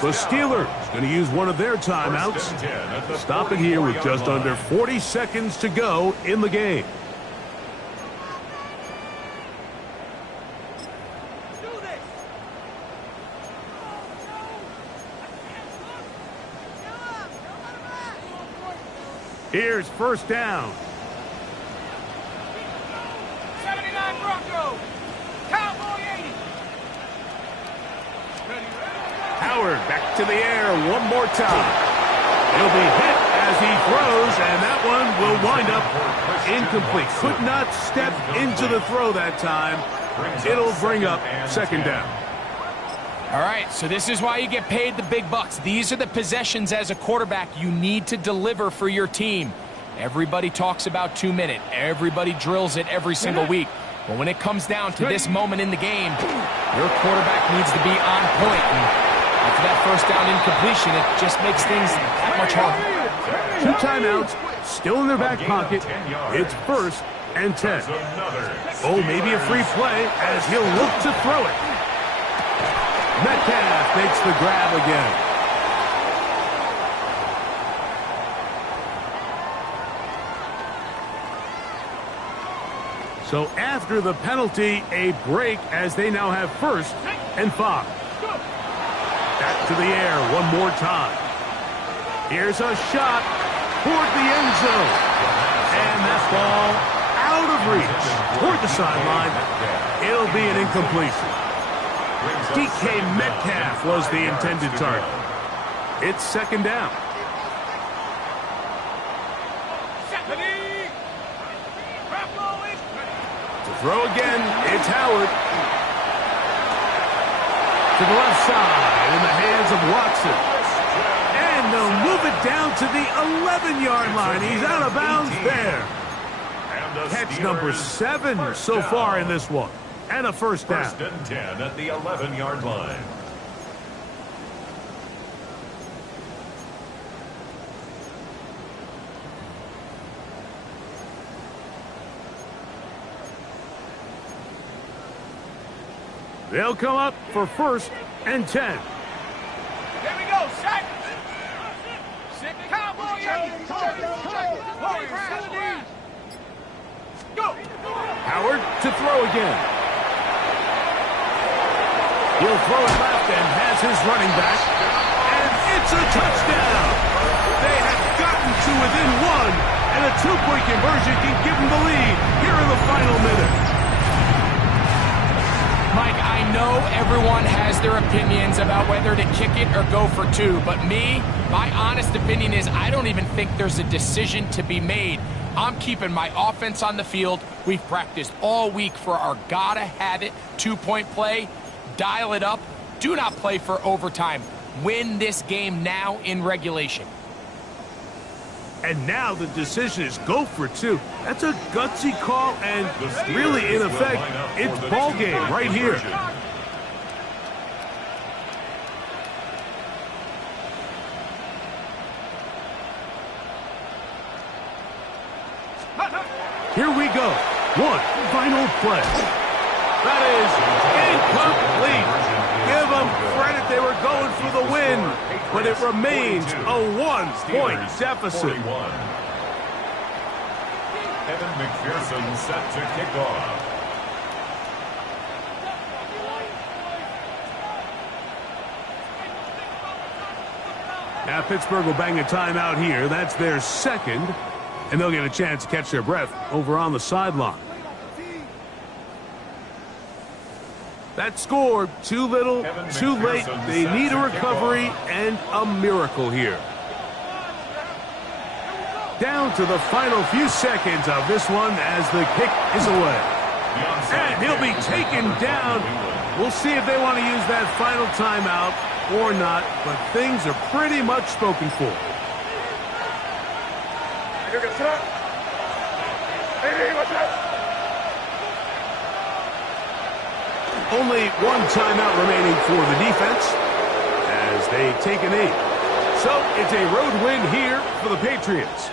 The Steelers going to use one of their timeouts. Stop it here with just under 40 seconds to go in the game. Here's 1st down. 79 Broncos. Cowboy 80. Ready. Howard back to the air one more time. He'll be hit as he throws, and that one will wind up incomplete. Could not step into the throw that time. It'll bring up second down. All right, so this is why you get paid the big bucks. These are the possessions as a quarterback you need to deliver for your team. Everybody talks about 2 minutes. Everybody drills it every single week. But when it comes down to this moment in the game, your quarterback needs to be on point. And after that first down incompletion, it just makes things that much harder. 2 timeouts, still in their back pocket. It's 1st and 10. Oh, maybe a free play as he'll look to throw it. Metcalf makes the grab again. So after the penalty, a break as they now have 1st and 5. Back to the air one more time. Here's a shot toward the end zone. And that ball out of reach toward the sideline. It'll be an incompletion. DK Metcalf was the intended target. It's second down. To throw again, it's Howard. To the left side in the hands of Watson. And they'll move it down to the 11-yard line. He's out of bounds there. Catch number 7 so far in this one. And a first down. 1st and 10 at the 11-yard line. They'll come up for 1st and 10. Here we go, sack. Sick cowboy. Go. Howard to throw again. He'll throw it left and has his running back. And it's a touchdown. They have gotten to within 1, and a 2-point conversion can give them the lead here in the final minute. Mike, I know everyone has their opinions about whether to kick it or go for 2, but my honest opinion is I don't even think there's a decision to be made. I'm keeping my offense on the field. We've practiced all week for our gotta-have-it 2-point play. Dial it up. Do not play for overtime. Win this game now in regulation. And now the decision is go for 2. That's a gutsy call, and really, in effect, it's ball game right here. Here we go. One final play. That is incomplete. Give them credit. They were going for the win, but it remains a 1-point deficit. Evan McPherson set to kick off. Now Pittsburgh will bang a timeout here. That's their 2nd, and they'll get a chance to catch their breath over on the sideline. That score, too little, too late. They need a recovery and a miracle here. Down to the final few seconds of this one as the kick is away. And he'll be taken down. We'll see if they want to use that final timeout or not, but things are pretty much spoken for. Only 1 timeout remaining for the defense as they take a knee. So it's a road win here for the Patriots.